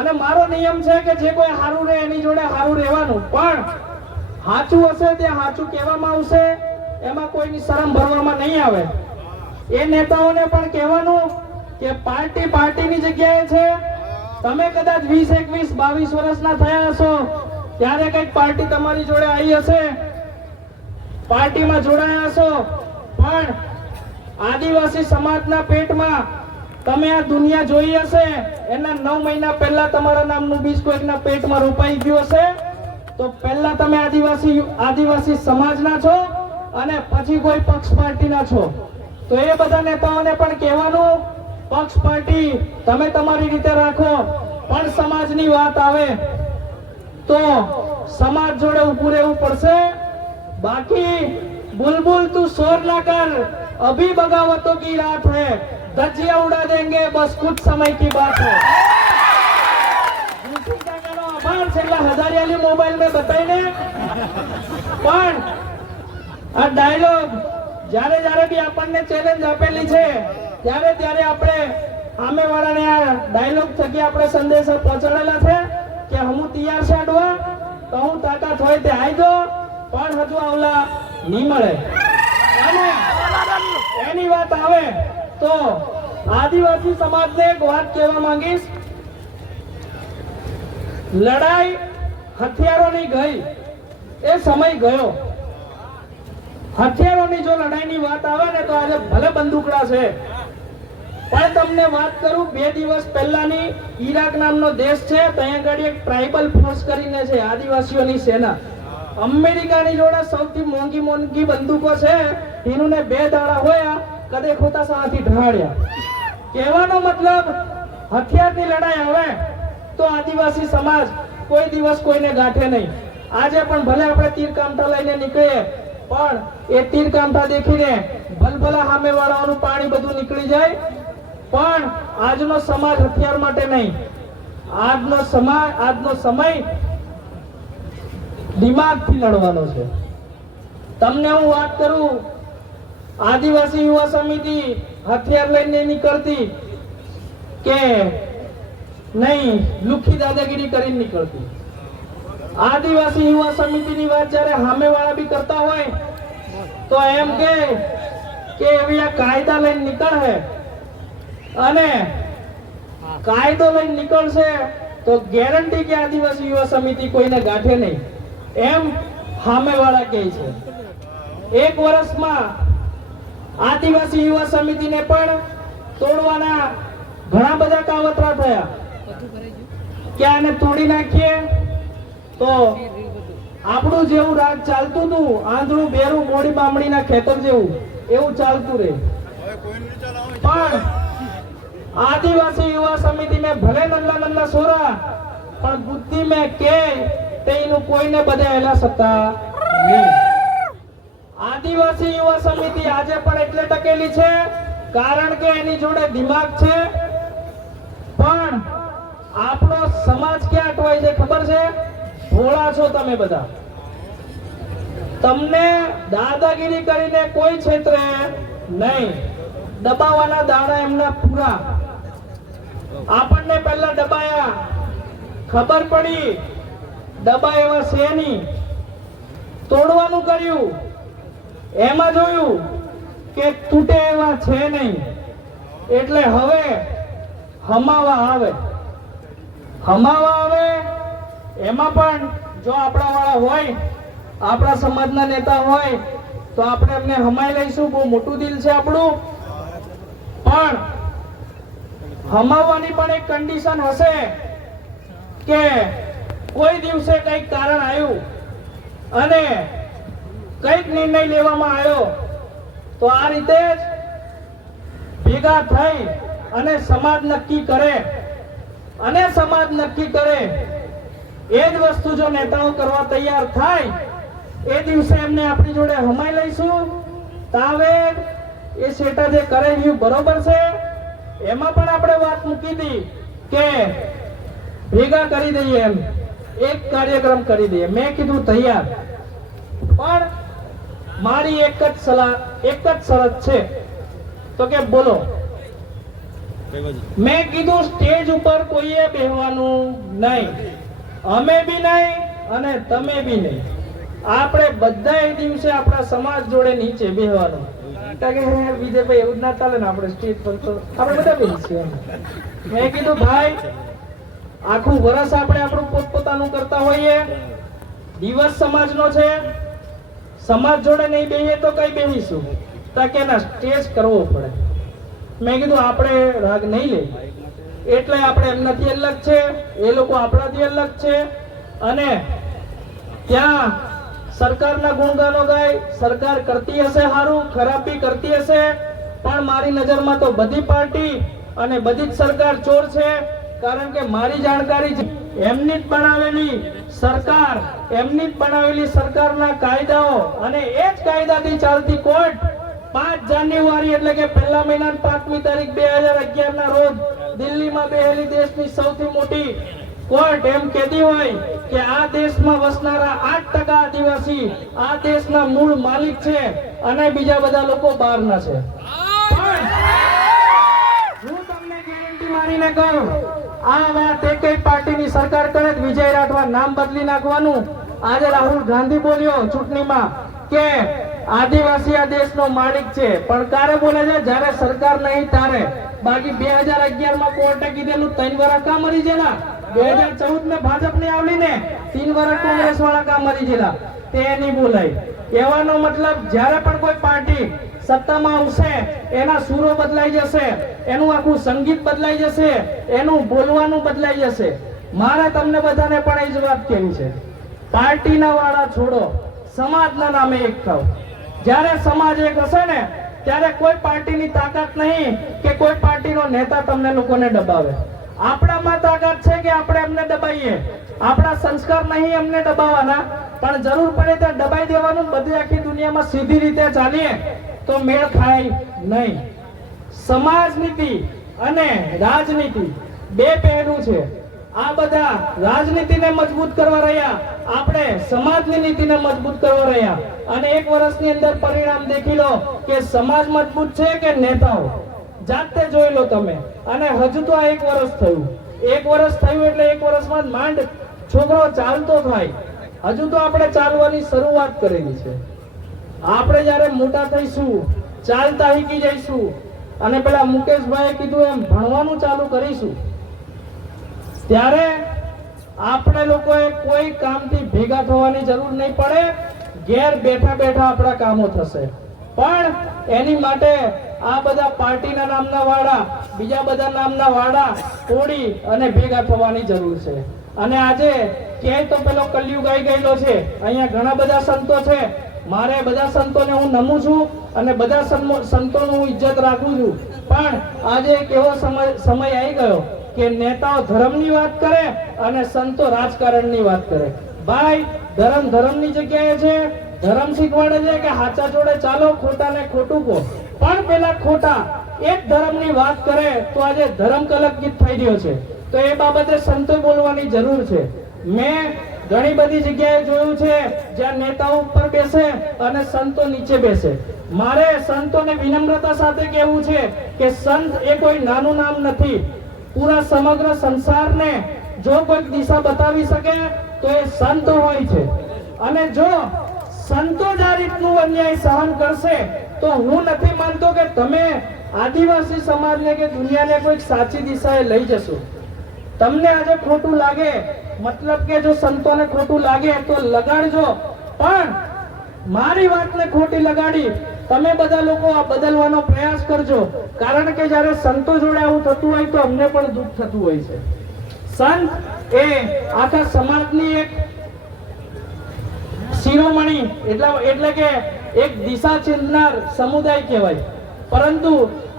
અને મારો નિયમ છે કે જે કોઈ હારું રહે એની જોડે હારું રહેવાનું, પણ સાચું હશે ત્યાં સાચું કહેવામાં આવશે, એમાં કોઈની શરમ ભરવામાં નહીં આવે. એ નેતાઓને પણ કહેવાનું કે પાર્ટીની જગ્યાએ છે. તમે કદાચ 20, 21, 22 વર્ષના થયા હશો ત્યારે કઈક પાર્ટી તમારી જોડે આવી હશે, પાર્ટીમાં જોડાયા હશો, પણ આદિવાસી સમાજના પેટમાં તમે આ દુનિયા જોઈ હશે એના 9 મહિના પહેલા તમારા નામનું બીજ કોઈકના પેટમાં રોપાઈ ગયું હશે તો પહેલા તમે આદિવાસી સમાજના છો અને પછી કોઈ પક્ષ પાર્ટીના છો. તો એ બધા નેતાઓને પણ કહેવાનું, પક્ષ પાર્ટી તમે તમારી રીતે રાખો, પણ સમાજની વાત આવે તો સમાજ જોડે ઊભું રહેવું પડશે. બાકી बुलबुल तू शोर ना कर, अभी बगावतों की रात है, धज्जियां उड़ा देंगे बस कुछ समय की बात है. दूसरी કાકાનો આભાર છેલ્લા હજારિયાલી મોબાઈલ મેં બતાવીને. પણ આ ડાયલોગ જ્યારે બી આપણને ચેલેન્જ આપેલી છે ત્યારે આપણે સામેવાળાને આ ડાયલોગ થકી આપણે સંદેશો પહોંચાડેલા છે કે હું તૈયાર છે આડવા, તો હું તાકાત હોય તે આઈજો, પણ હજુ આવલા નહીં મળે. અને એની વાત આવે તો આદિવાસી સમાજને એક વાત કહેવા માંગીશ. લડાઈ હથિયારોની ગઈ, એ સમય ગયો. હથિયારોની જો લડાઈની વાત આવે ને તો આજે ભલે બંદૂકડા છે, પણ તમને વાત કરું, 2 દિવસ પહેલાની ઈરાક નામનો દેશ છે, ત્યાં આગળ એક ટ્રાઇબલ ફોર્સ કરીને છે, આદિવાસીઓની સેના. અમેરિકાની જોડે સૌથી મોંઘી બંદૂકો છે, એનું ને 2 દાડા હોયા, કદે ખોટા સાથી ઢાળ્યા. કહેવાનો મતલબ, હથિયારની લડાઈ આવે તો આદિવાસી સમાજ કોઈ દિવસ કોઈને ગાંઠે નહીં. આજે પણ ભલે આપણે તીર કામઠા લઈને નીકળીએ, પણ એ તીર કામઠા દેખીને ભલભલા સામેવાળાનું પાણી બધું નીકળી જાય. પણ આજનો સમાજ હથિયાર માટે નહીં, આજનો સમય દિમાગથી લડવાનો છે. તમને હું વાત કરું, આદિવાસી યુવા સમિતિ હથિયાર લઈને નીકળતી કે નહીં લુખી દાદાગીરી કરીને નીકળતી. આદિવાસી યુવા સમિતિની વાત જ્યારે સામેવાળા બી કરતા હોય તો એમ કે એવી આ કાયદા લઈને નીકળે, અને કાયદો લઈને નીકળશે તો ગેરંટી કે આદિવાસી યુવા સમિતિ કોઈને ગાંઠે નહીં, એમ સામેવાળા કહે છે. 1 વર્ષમાં આદિવાસી યુવા સમિતિને પણ તોડવાના ઘણા બધા કાવતરા થયા કે આને તોડી નાખીએ તો આપણું જેવું રાજ ચાલતું હતું, આંધળું બેરું મોડી બામણીના ખેતર જેવું, એવું ચાલતું રહે. પણ આદિવાસી યુવા સમિતિ में ભલે નલ્લા સોરા, પણ બુદ્ધિ में કે તેનું કોઈને બદલાયેલા સત્તા નહીં. આદિવાસી યુવા સમિતિ આજે પણ એટલે ટકેલી છે કારણ કે એની જોડે દિમાગ છે. પણ આપણો સમાજ ક્યાં અટવાય છે ખબર છે? ભોળા છો તમે બધા. તમને દાદાગીરી કરીને કોઈ છેતરે નહીં. દબાવવાના દાડા એમના પૂરા. આપણને પહેલા દબાયા, ખબર પડી દબા એવા છે નહીં, તોડવાનું કર્યું, એમાં જોયું કે તૂટે એવા છે નહીં, એટલે હવે હમાવા આવે. એમાં પણ જો આપણા વાળા હોય, આપણા સમાજના નેતા હોય તો આપણે એમને હમાઈ લઈશું. બહુ મોટું દિલ છે આપણું. પણ હમાવવાની પણ એક કન્ડિશન હશે કે કોઈ દિવસે કઈક કારણ આવ્યું અને કઈક નિર્ણય લેવામાં આવ્યો તો આ રીતે જ ભેગા થઈ અને સમાજ નક્કી કરે, અને સમાજ નક્કી કરે એ જ વસ્તુ જો નેતાઓ કરવા તૈયાર થાય એ દિવસે એમને આપણી જોડે હમાઈ લઈશું. તાવે એ શેટા જે કરે એ બરોબર છે. એમાં પણ આપણે વાત મૂકી હતી કે ભેગા કરી દઈએ, એમ એક કાર્યક્રમ કરી દઈએ. મેં કીધું તૈયાર, પણ મારી એક જ શરત છે. તો કે બોલો. મેં કીધું સ્ટેજ ઉપર કોઈએ બેહવાનું નહીં, અમે બી નહીં અને તમે બી નહીં. આપણે બધા એ દિવસે આપણા સમાજ જોડે નીચે બેહવાનું. વિજયભાઈ એવું ના ચાલે ને, આપણે સ્ટેજ પર તો આપણે બધા બેસીએ. મેં કીધું ભાઈ આખું વર્ષ આપણે આપણું પોતપોતાનું કરતા હોઈએ, દિવસ સમાજનો છે, સમાજ જોડે નહીં બેહીએ તો કઈ બેહીશું? કે ના, સ્ટેજ કરવો પડે. મેં કીધું આપણે રાગ નહીં લઈ, એટલે આપણે એમનાથી અલગ છે, એ લોકો આપણાથી અલગ છે, અને ત્યાં સરકારના ગુણગાનો ગાય, સરકાર કરતી હશે સારું, ખરાબ બી કરતી હશે, પણ મારી નજરમાં તો બધી પાર્ટી અને બધી જ સરકાર ચોર છે. કારણ કે મારી જાણકારી છે, એમની જ બનાવેલી સરકાર, એમની જ બનાવેલી સરકારના કાયદાઓ અને એ જ કાયદાથી ચાલતી કોર્ટ 5 જાન્યુઆરી એટલે કે પહેલા મહિનાની 5મી તારીખ 2011 ના રોજ દિલ્હીમાં બેહેલી દેશની સૌથી મોટી કોર્ટ એમ કહેતી હોય કે આ દેશમાં વસનારા 8% આદિવાસી આ દેશના મૂળ માલિક છે અને બીજા બધા લોકો બહારના છે. પણ હું તમને ગેરંટી મારીને કહું, આ વાત એક પાર્ટીની સરકાર કરે, વિજય રાઠવા નામ બદલી નાખવાનું. આજે રાહુલ ગાંધી બોલ્યો ચૂંટણીમાં કે આદિવાસી આ દેશનો માલિક છે, પણ ક્યારે બોલે છે? જ્યારે સરકાર નહીં તારે. બાકી 2011 માં કોર્ટે કીધેલું 3 વર્ષ કા મરી ગયેલા, 2014 में ભાજપની આવલી ને 3 વર્ષ કોંગ્રેસ વાળા કા મરી ગયેલા, તે નહીં બોલાય. કહેવાનો મતલબ જ્યારે પણ કોઈ પાર્ટી સત્તામાં આવશે એના સૂરો બદલાઈ જશે, એનું આખું સંગીત બદલાઈ જશે, એનું બોલવાનું બદલાઈ જશે. મારે તમને બધાને પણ એ જ વાત કહેવી છે, પાર્ટીના વાળા છોડો, સમાજના નામે એક થાવ. જ્યારે સમાજ એક હશે ને ત્યારે કોઈ પાર્ટીની તાકાત નહીં કે કોઈ પાર્ટીનો નેતા તમને લોકોને દબાવે. આપણામાં તાકાત છે કે આપણે એમને દબાઈએ. આપણા સંસ્કાર નહીં એમને દબાવવાના, પણ જરૂર પડે ત્યાં દબાઈ દેવાનું. બધી આખી દુનિયામાં સીધી રીતે ચાલીએ તો મેળ ખાય નહીં. સમાજ નીતિ અને રાજનીતિ બે પહેલું છે. આ બધા રાજનીતિને મજબૂત કરવા રહ્યા, આપણે સમાજની નીતિને મજબૂત કરવા રહ્યા, અને 1 વર્ષની અંદર પરિણામ દેખી લો કે સમાજ મજબૂત છે કે નેતાઓ. જાતે જોઈ લો તમે. અને હજુ તો આ 1 વર્ષ થયું. 1 વર્ષ થયું એટલે 1 વર્ષમાં જ માંડ છોકરો ચાલતો થાય. હજુ તો આપણે ચાલવાની શરૂઆત કરેલી છે. આપણે જ્યારે મોટા થઈશું, ચાલતા શીખી જઈશું અને પેલા મુકેશભાઈએ કીધું એમ ભણવાનું ચાલુ કરીશું, ત્યારે આપણે લોકોએ કોઈ કામથી ભેગા થવાની જરૂર નહીં પડે. ઘેર બેઠા બેઠા આપણા કામો થશે. પણ એની માટે આ બધા પાર્ટીના નામના વાળા, બીજા બધા નામના વાળા તોડી અને ભેગા થવાની જરૂર છે. અને આજે ક્યાંય તો પેલો કલયુગ આવી ગયેલો છે. અહીંયા ઘણા બધા સંતો છે. મારે બધા સંતોને હું નમું છું અને બધા સંતોનું હું ઇજ્જત રાખું છું. પણ આજે એક એવો સમય આવી ગયો કે નેતાઓ ધર્મની વાત કરે અને સંતો રાજકારણની વાત કરે. ભાઈ, ધર્મની જગ્યાએ છે, ધર્મ શીખવાડે છે કે હાચા જોડે ચાલો, ખોટાને ખોટું કહો. પણ પેલા ખોટા એક ધર્મની વાત કરે તો આજે ધર્મ કલંકિત થઈ ગયો છે. તો એ બાબતે સંતો બોલવાની જરૂર છે. મેં ઘણી બધી જગ્યાએ જોયું છે જ્યાં નેતાઓ ઉપર બેસે અને સંતો નીચે બેસે. મારે સંતોને વિનમ્રતા સાથે કહેવું છે કે સંત એ કોઈ નાનું નામ નથી. પૂરા સમગ્ર સંસારને જો કોઈ દિશા બતાવી શકે તો એ સંત હોય છે. અને જો સંતો જ આ રીતનું અન્યાય સહન કરશે તો હું નથી માનતો કે તમે આદિવાસી સમાજને કે દુનિયાને કોઈ સાચી દિશાએ લઈ જશો. તમને આજે ખોટું લાગે, મતલબ કે જો સંતોને ખોટું લાગે તો લગાડજો, પણ મારી વાતને ખોટી લગાડી તમે બધા લોકો આ બદલવાનો પ્રયાસ કરજો. કારણ કે જ્યારે સંતો જોડે આવું થતું હોય તો અમને પણ દુઃખ થતું હોય છે. સંત એ આખા સમાજની એક શિરોમણી એટલે કે એક દિશા ચિંતનાર સમુદાય કહેવાય. પરંતુ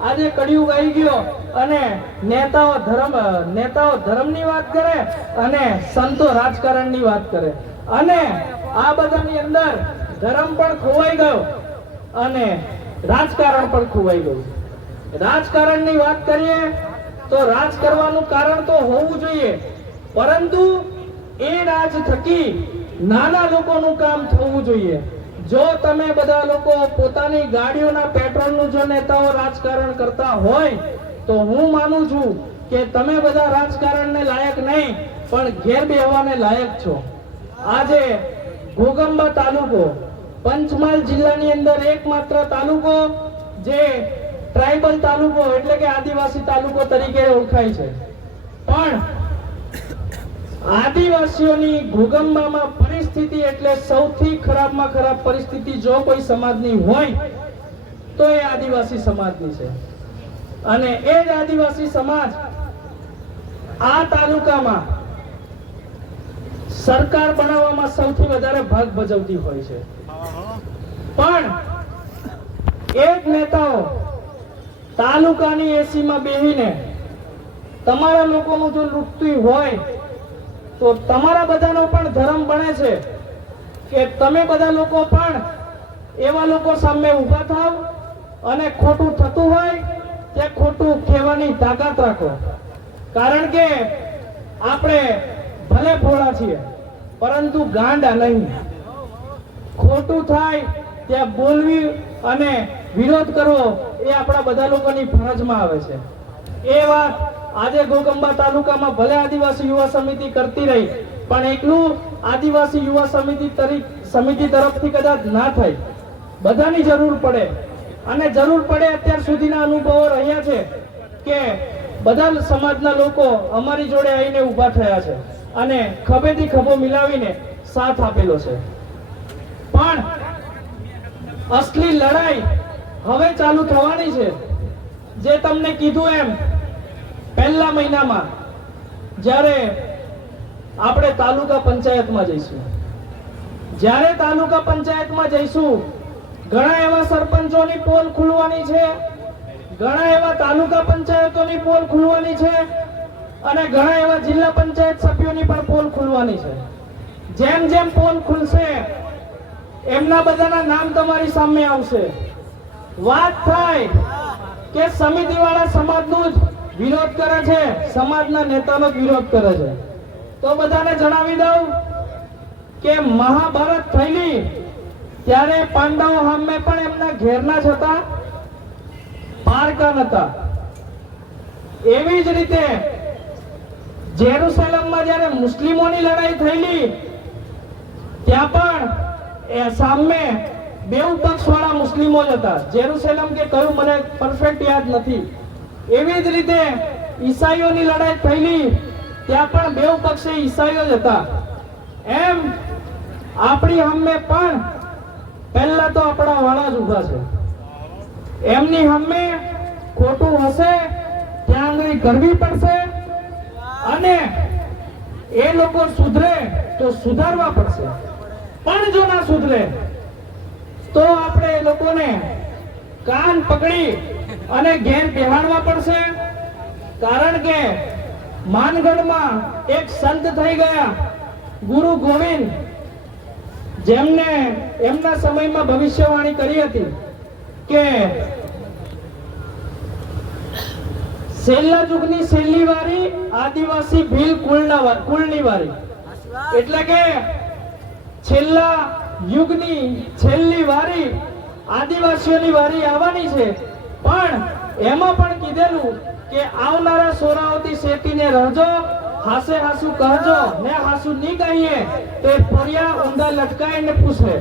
આજે કળિયુગ આવી ગયો અને નેતાઓ ધર્મની વાત કરે અને સંતો રાજકારણની વાત કરે. અને આ બધાની અંદર ધર્મ પણ ખોવાઈ ગયો અને રાજકારણ પણ ખોવાઈ ગયું. રાજકારણની વાત કરીએ તો રાજ કરવાનું કારણ તો હોવું જોઈએ, પરંતુ એ રાજ થકી નાના લોકોનું કામ થવું જોઈએ. જો તમે બધા લોકો પોતાની ગાડીઓના પેટ્રોલનું જો નેતાઓ રાજકારણ કરતા હોય તો હું માનું છું કે તમે બધા રાજકારણને લાયક નહીં પણ ઘેર બેહવાને લાયક છો. આજે ઘોગંબા તાલુકો પંચમહાલ જિલ્લાની અંદર એકમાત્ર તાલુકો જે ટ્રાઇબલ તાલુકો એટલે કે આદિવાસી તાલુકો તરીકે ઓળખાય છે. પણ આદિવાસીઓની ઘોગંબામાં પરિસ્થિતિ એટલે સૌથી ખરાબમાં ખરાબ પરિસ્થિતિ જો કોઈ સમાજની હોય તો એ આદિવાસી સમાજની છે. અને એ જ આદિવાસી સમાજ આ તાલુકામાં સરકાર બનાવવામાં સૌથી વધારે ભાગ ભજવતી હોય છે, પણ એ જ નેતાઓ તાલુકાની એસીમાં બેહીને તમારા લોકોનું જો લૂંટતી હોય તો તમારા બધાનો પણ ધર્મ બને છે કે તમે બધા લોકો પણ એવા લોકો સામે ઊભા થાવ અને ખોટું થતું હોય તે ખોટું કહેવાની તાકાત રાખો. કારણ કે આપણે ભલે ભોળા છીએ પરંતુ ગાંડા નહીં. ખોટું થાય ત્યાં બોલવી અને વિરોધ કરવો એ આપણા બધા લોકોની ફરજમાં આવે છે. એ વાત આજે ઘોગંબા તાલુકામાં ભલે આદિવાસી યુવા સમિતિ કરતી રહી, પણ એકલું આદિવાસી યુવા સમિતિ તરફથી કદાચ ના થાય. બધાની જરૂર પડે, અને જરૂર પડે અત્યાર સુધીના અનુભવો રહ્યા છે કે બધા સમાજના લોકો અમારી જોડે આવીને ઊભા થયા છે અને ખભેથી ખભો મિલાવીને સાથ આપેલો છે. પણ અસલી લડાઈ હવે ચાલુ થવાની છે. જે તમને કીધું એમ, પહેલા મહિનામાં જ્યારે આપણે તાલુકા પંચાયતમાં જઈશું, જ્યારે તાલુકા પંચાયતમાં જઈશું, ઘણા એવા સરપંચોની પોલ ખુલવાની છે, ઘણા એવા તાલુકા પંચાયતોની પોલ ખુલવાની છે, અને ઘણા એવા જિલ્લા પંચાયત સભ્યોની પણ પોલ ખુલવાની છે. જેમ જેમ પોલ ખુલશે એમના બધાના નામ તમારી સામે આવશે. વાત થાય કે સમિતિવાળા સમાજનો જ વિરોધ કરે છે, સમાજના નેતાનો જ વિરોધ કરે છે, તો બધાને જણાવી દઉં કે મહાભારત થયેલી ત્યારે પાંડવો સામે પણ એમના ઘેરના જ હતા, પારકા નતા. એવી જ રીતે જેરુસલેમમાં જ્યારે મુસ્લિમોની લડાઈ થયેલી ત્યાં પણ એ સામે બેઉ પક્ષવાળા મુસ્લિમો જ હતા. જેરુસલેમ કે કયું મને પરફેક્ટ યાદ નથી. એવી જ રીતે ઈસાઈઓની લડાઈ થયેલી ત્યાં પણ બેઉ પક્ષે ઈસાઈઓ જ હતા. એમ આપણી સામે પણ પહેલા તો આપણા વાળા જ ઊભા છે. એમની સામે ખોટું હશે ત્યાં આંગળી કરવી પડશે, અને એ લોકો સુધરે તો સુધારવા પડશે. પણ જો ના સુધરે તો આપણે એ લોકોને કાન પકડી અને ઘેર બેહાડવા પડશે. કારણ કે માનગઢમાં એક સંત થઈ ગયા ગુરુ ગોવિંદ, જેમને એમના સમયમાં ભવિષ્યવાણી કરી હતી કે છેલ્લા યુગની છેલ્લી વારી આદિવાસી ભીલ કુળની વારી. એટલે કે છેલ્લા યુગની છેલ્લી વારી આદિવાસીઓની વારી આવવાની છે. પણ એમાં પણ કીધેલું કે આવનારા સોરાઓથી શેટીને રહેજો, હાસે હાસુ કહેજો, ને હાસુ નહીં કહીએ તે ફોરિયા ઊંધા લટકાઈને પૂછે.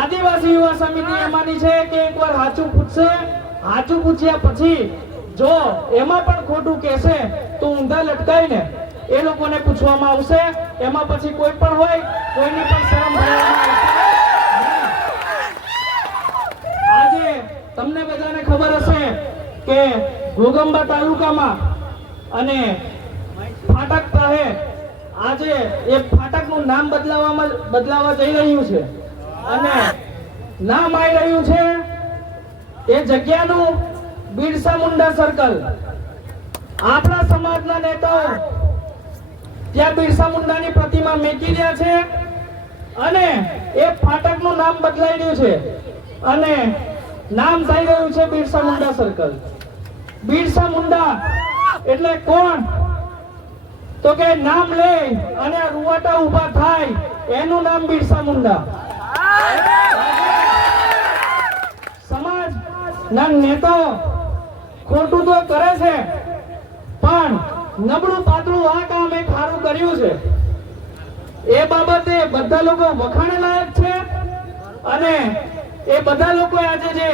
આદિવાસી યુવા સમિતિ એમાંની છે કે એકવાર હાચું પૂછશે, હાચું પૂછ્યા પછી જો એમાં પણ ખોટું કહેશે તો ઊંધા લટકાઈને એ લોકોને પૂછવામાં આવશે. એમાં પછી કોઈ પણ હોય કોઈની પણ શરમ ભરવામાં આવશે. આજે તમને બધાને ખબર હશે કે ઘોગંબા તાલુકામાં અને ફાટક પાસે આજે એ ફાટકનું નામ બદલાવા જઈ રહ્યું છે, અને નામ આવી રહ્યું છે એ જગ્યાનું બિરસા મુંડા સર્કલ. આપણા સમાજના નેતાઓ ત્યાં બિરસા મુંડાની પ્રતિમા મેકી રહ્યા છે, અને એ ફાટકનું નામ બદલાઈ રહ્યું છે, અને નામ થઈ ગયું છે બિરસા મુંડા સર્કલ. બિરસા મુંડા એટલે કોણ? તો કે નામ લે અને રૂવાટા ઉભા થાય એનું નામ બિરસા મુંડા. સમાજ ના નેતાઓ ખોટું તો કરે છે, પણ નબળું પાતળું આ કામ એક સારું કર્યું છે એ બાબતે બધા લોકો વખાણે લાયક છે. અને એ બધા લોકો આજે જે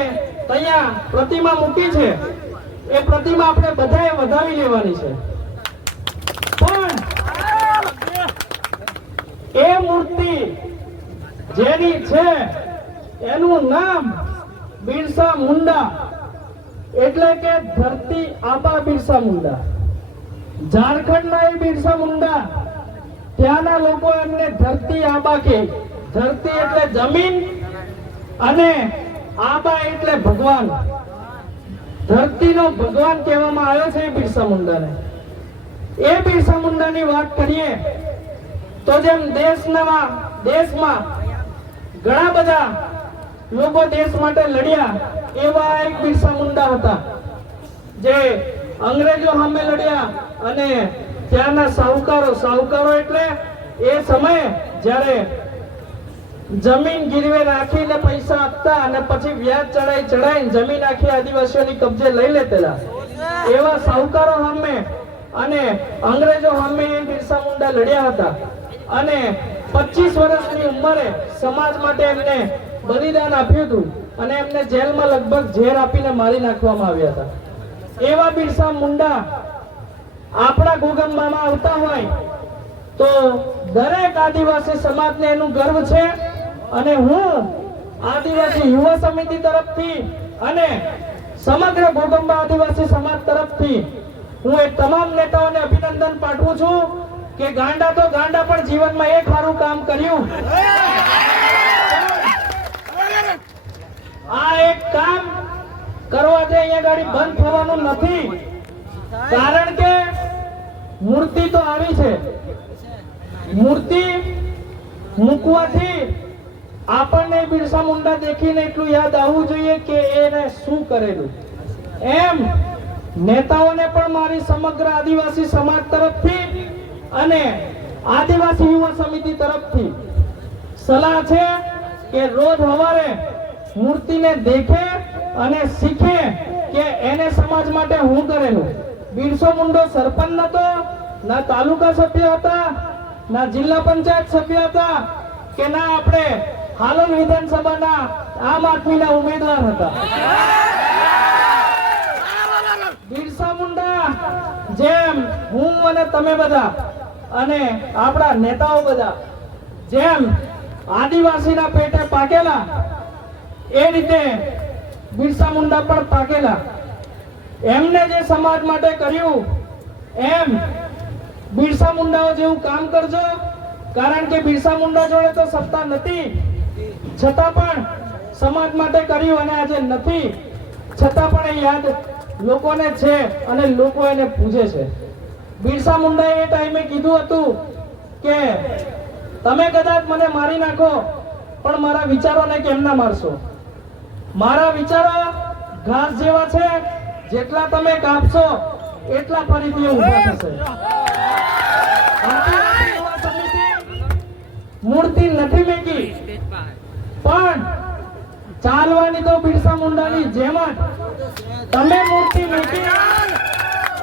અહીંયા પ્રતિમા મૂકી છે એ પ્રતિમા આપણે બધાએ વધાવી લેવાની છે. પણ એ મૂર્તિ જેની છે એનું નામ બિરસા મુંડા, એટલે કે ધરતી આબા બિરસા મુંડા. ઝારખંડના એ બિરસા મુંડા ત્યાંના લોકો એમને ધરતી આબા કહે. ધરતી એટલે જમીન અને આબા એટલે ભગવાન. ધરતીનો ભગવાન કહેવામાં આવ્યો છે બિરસા મુંડાને. એ બિરસા મુંડાની વાત કરીએ તો જેમ દેશમાં ઘણા બધા લોકો દેશ માટે લડ્યા, એવા એક બિરસા મુંડા હતા જે અંગ્રેજો સામે લડ્યા અને ત્યાંના સાહુકારો એટલે એ સમયે જ્યારે જમીન ગીરવે રાખીને પૈસા આપતા અને પછી વ્યાજ ચડાઈ જમીન આખી આદિવાસીઓની કબજે લઈ લેતેલા, એવા સાહુકારો સામે અને અંગ્રેજો સામે એ બિરસા મુંડા લડ્યા હતા. અને 25 વર્ષની ઉંમરે સમાજ માટે એમને બલિદાન આપ્યું હતું અને એમને જેલમાં લગભગ ઝેર આપીને મારી નાખવામાં આવ્યા હતા. એવા બિરસા મુંડા આપણા ગોગંબામાં આવતા હોય તો દરેક આદિવાસી સમાજને એનું ગર્વ છે. અને હું આદિવાસી યુવા સમિતિ તરફથી અને સમગ્ર ગોગંબા આદિવાસી સમાજ તરફથી હું એ તમામ નેતાઓને અભિનંદન પાઠવું છું કે ગાંડા તો ગાંડા પણ જીવનમાં એક સારું કામ કર્યું. આ એક કામ કરવાથી અહીંયા ગાડી બંધ થવાનું નથી, કારણ કે મૂર્તિ તો આવી છે. મૂર્તિ મૂકવાથી આપણને બિરસા મુંડા દેખીને એટલું યાદ આવવું જોઈએ કે એને શું કરેલું. એમ નેતાઓને પણ મારી સમગ્ર આદિવાસી સમાજ તરફથી અને આદિવાસી યુવા સમિતિ તરફથી સલાહ છે કે રોજ સવારે મૂર્તિને દેખે અને શીખે કે એને સમાજ માટે હું કરેલું. બિરસો મુંડો સરપંચ નતો, ના તાલુકા સભ્ય હતા, ના જિલ્લા પંચાયત સભ્ય હતા કે ના આપણે હાલોલ વિધાનસભાના આમ આદમીના ઉમેદવાર હતા. બિરસા મુંડા જેમ હું અને તમે બધા અને આપણા નેતાઓ બધા જેમ આદિવાસીના પેટે પાકેલા, એ રીતે બિરસા મુંડા પણ પાકેલા. એમને જે સમાજ માટે કર્યું એમ બિરસા મુંડાઓ જેવું કામ કરજો, કારણ કે બિરસા મુંડા જોડે તો સત્તા નથી, છતાં પણ સમાજ માટે કર્યું. અને આજે નથી છતાં પણ એ યાદ લોકોને છે અને લોકો એને પૂજે છે. બિરસા મુંડાએ એ ટાઈમે કીધું હતું કે તમે કદાચ મને મારી નાખો પણ મારા વિચારોને કેમ ના મારશો. મારા વિચારો ઘાસ જેવા છે, જેટલા તમે કાપશો એટલા ફરીથી ઊભા થશે. મૂર્તિ નથી મેકી, પણ ચાલવાની તો બિરસા મુંડાની જેમ જ તમે મૂર્તિ મેકી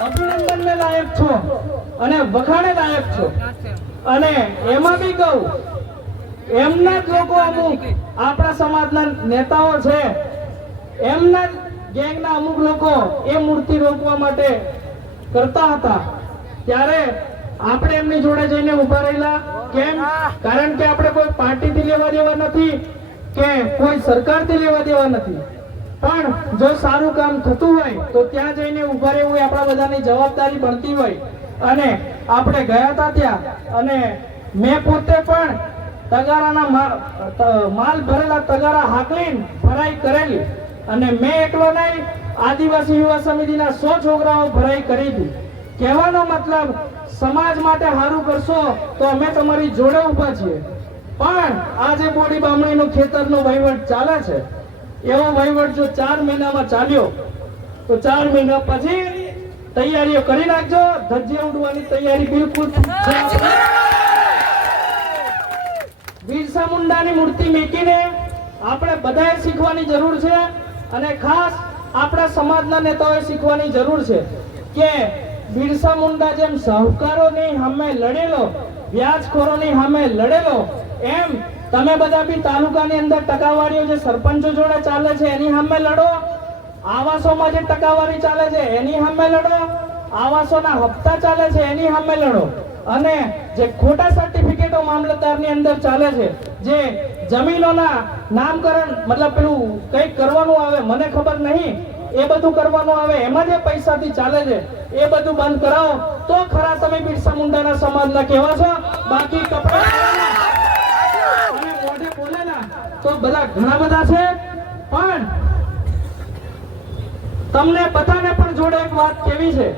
અભિનંદનને લાયક છો અને વખાણે લાયક છો. અને એમાં બી કહું, એમના જ લોકો અમુક આપણા સમાજના નેતાઓ છે, એમના ગેંગના અમુક લોકો એ મૂર્તિ રોકવા માટે કરતા હતા, ત્યારે આપણે એમની જોડે જઈને ઉભા રહેલા. કેમ? કારણ કે આપણે કોઈ પાર્ટીથી લેવા દેવા નથી કે કોઈ સરકારથી લેવા દેવા નથી, પણ જો સારું કામ થતું હોય તો ત્યાં જઈને ઉભા રહેવું એ આપણા બધાની જવાબદારી બનતી હોય. અને આપણે ગયા હતા ત્યાં, અને મેં પોતે પણ તગારાના માલ ભરેલા તગારા હાકલીને ભરાઈ કરેલી. અને મેં એકલો નહીં, આદિવાસી યુવા સમિતિના 100 છોકરાઓ ભરાઈ કરી હતી. કહેવાનો મતલબ, સમાજ માટે સારું કરશો તો અમે તમારી જોડે ઉભા છીએ. પણ આજે બોડી બામણીનું ખેતરનો વહીવટ ચાલે છે, એવો વહીવટ જો 4 મહિનામાં ચાલ્યો તો 4 મહિના પછી તૈયારીઓ કરી નાખજો. ધજ્જે ઉડવાની તૈયારી બિલકુલ. બિરસા મુંડાની મૂર્તિ મેકીને આપણે બધાએ શીખવાની જરૂર છે, અને ખાસ આપણા સમાજના નેતાઓએ શીખવાની જરૂર છે કે બિરસા મુંડા જેમ શાહુકારોની સામે લડેલો, વ્યાજખોરોની સામે લડેલો, એમ તમે બધા બી તાલુકાની અંદર ટકાવારીઓ જે સરપંચો જોડે ચાલે છે એની સામે લડો. આવાસોમાં જે ટકાવારી ચાલે છે એની સામે લડો. આવાસોના હપ્તા ચાલે છે એની સામે લડો. અને જે ખોટા સર્ટિફિકેટો મામલતદારની અંદર ચાલે છે, જે જમીનોના નામકરણ મતલબ પેલું કંઈક કરવાનું આવે, મને ખબર નહીં, એ બધું કરવાનું આવે, એમાં જે પૈસાથી ચાલે છે એ બધું બંધ કરાવો તો ખરા તમે બિરસા મુંડાના સમાજના કહેવા છો. બાકી કપડા અને મોઢે બોલેલા તો બધા ઘણા બધા છે. પણ તમને બધાને પણ જોડે એક વાત કેવી છે,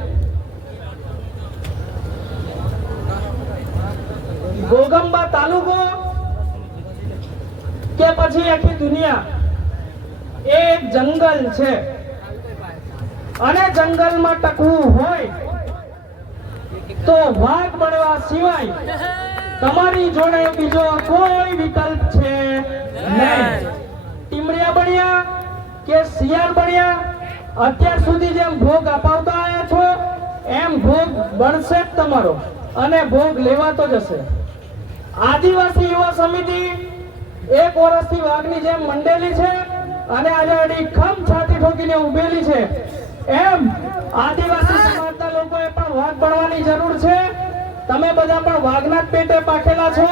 ગોગંબા તાલુકો કે પછી આખી દુનિયા એ એક જંગલ છે અને જંગલમાં ટકવું હોય તો વાઘ બનવા સિવાય તમારી જોડે બીજો કોઈ વિકલ્પ છે નહીં. ટીમડિયા બન્યા કે શિયાળ બન્યા, અત્યાર સુધી જેમ ભોગ અપાવતા આવ્યા છો એમ ભોગ બનશે જ તમારો અને ભોગ લેવાતો જશે. આદિવાસી યુવા સમિતિ એક વર્ષથી વાઘની જેમ મંડેલી છે અને આજે અડી ખમ છાતી ઠોકીને ઉભેલી છે. એમ આદિવાસી સમાજના લોકોએ પણ વાઘ બનવાની જરૂર છે. તમે બધા પણ વાઘના જ પેટે પાકેલા છો,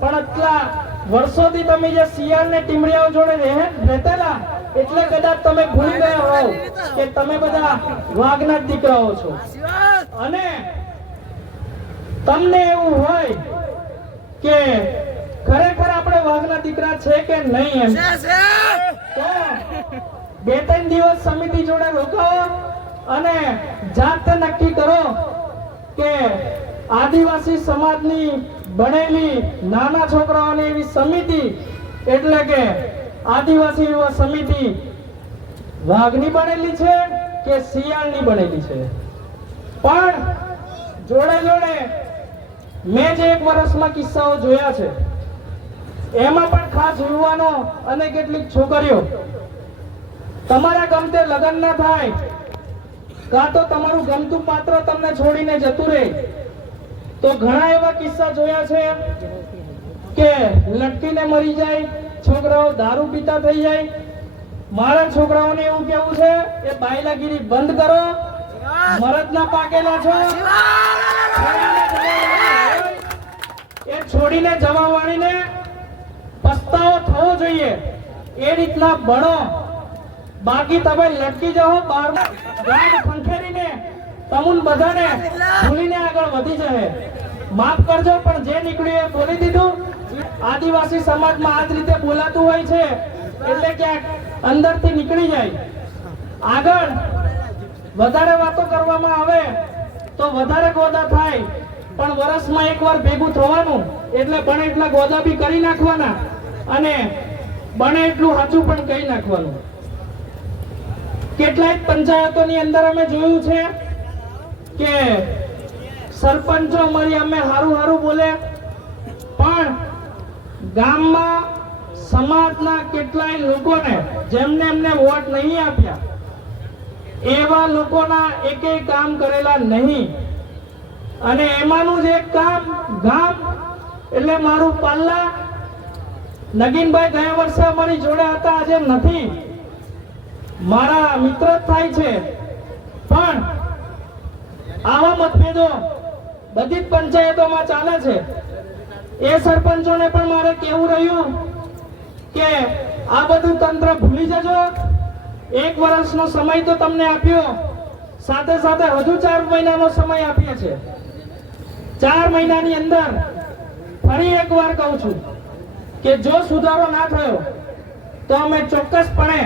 પણ આટલા વર્ષોથી તમે જે શિયાળ ને ટીમડિયાઓ જોડે રહેતેલા એટલે કદાચ તમે ભૂલી ગયા હોવ કે તમે બધા વાઘના જ દીકરાઓ છો. અને તમને એવું હોય કે ખરેખર આપણે વાઘના દીકરા છે કે નહીં એમ, તો 2-3 દિવસ સમિતિ જોડે રોકાવો અને જાતે નક્કી કરો કે આદિવાસી સમાજની બનેલી નાના છોકરાઓની એવી સમિતિ એટલે કે આદિવાસી યુવા સમિતિ વાઘની બનેલી છે કે શિયાળની બનેલી છે. પણ જોડે જોડે મેં જે 1 વર્ષમાં કિસ્સાઓ જોયા છે એમાં પણ ખાસ યુવાનો અને કેટલીક છોકરીઓ તમારા ગમતે લગ્ન ના થાય કાં તો તમારું ગમતું પાત્ર તમને છોડીને જતું રહે, તો ઘણા એવા કિસ્સા જોયા છે કે લટકીને મરી જાય, છોકરાઓ દારૂ પીતા થઈ જાય. મારા છોકરાઓને એવું કેવું છે એ બાયલાગીરી બંધ કરો, મરદના પાકેલા છો, એ છોડીને જવા વાળીને પસ્તાવો થવો જોઈએ એ રીતના ભણો. બાકી તમે લટકી જાઓ બાર ગાડ ખંખેરીને તમુન બધાને ભૂલીને આગળ વધી જશે. માફ કરજો પણ જે નીકળ્યું એ બોલી દીધું. આદિવાસી સમાજમાં આ જ રીતે બોલાતું હોય છે એટલે ક્યાંક અંદરથી નીકળી જાય. આગળ વધારે વાતો કરવામાં આવે તો વધારે ગોદા થાય, પણ વર્ષમાં એકવાર ભેગું થવાનું એટલે બને એટલા ગોદા બી કરી નાખવાના અને બને એટલું સાચું પણ કહી નાખવાનું. કેટલાક પંચાયતોની અંદર અમે જોયું છે કે સરપંચો મળી અમે હારું હારું બોલે, પણ ગામમાં સમાજના કેટલાય લોકોને જેમને એમને વોટ નહીં આપ્યા એવા લોકોના એકેય કામ કરેલા નહીં. અને એમાંનું જ એક કામ ગામ એટલે મારું પાલ્લા. નગીનભાઈ ગયા વર્ષે અમારી જોડે હતા, આજે નથી, મારા મિત્ર જ થાય છે. પણ આવા મતભેદો બધી જ પંચાયતોમાં ચાલે છે. એ સરપંચોને પણ મારે કહેવું રહ્યું કે આ બધું તંત્ર ભૂલી જજો. 1 વર્ષનો સમય તો તમને આપ્યો, સાથે સાથે હજુ 4 મહિનાનો સમય આપીએ છે. 4 મહિનાની અંદર ફરી એકવાર કહું છું કે જો સુધારો ના થયો તો અમે ચોક્કસપણે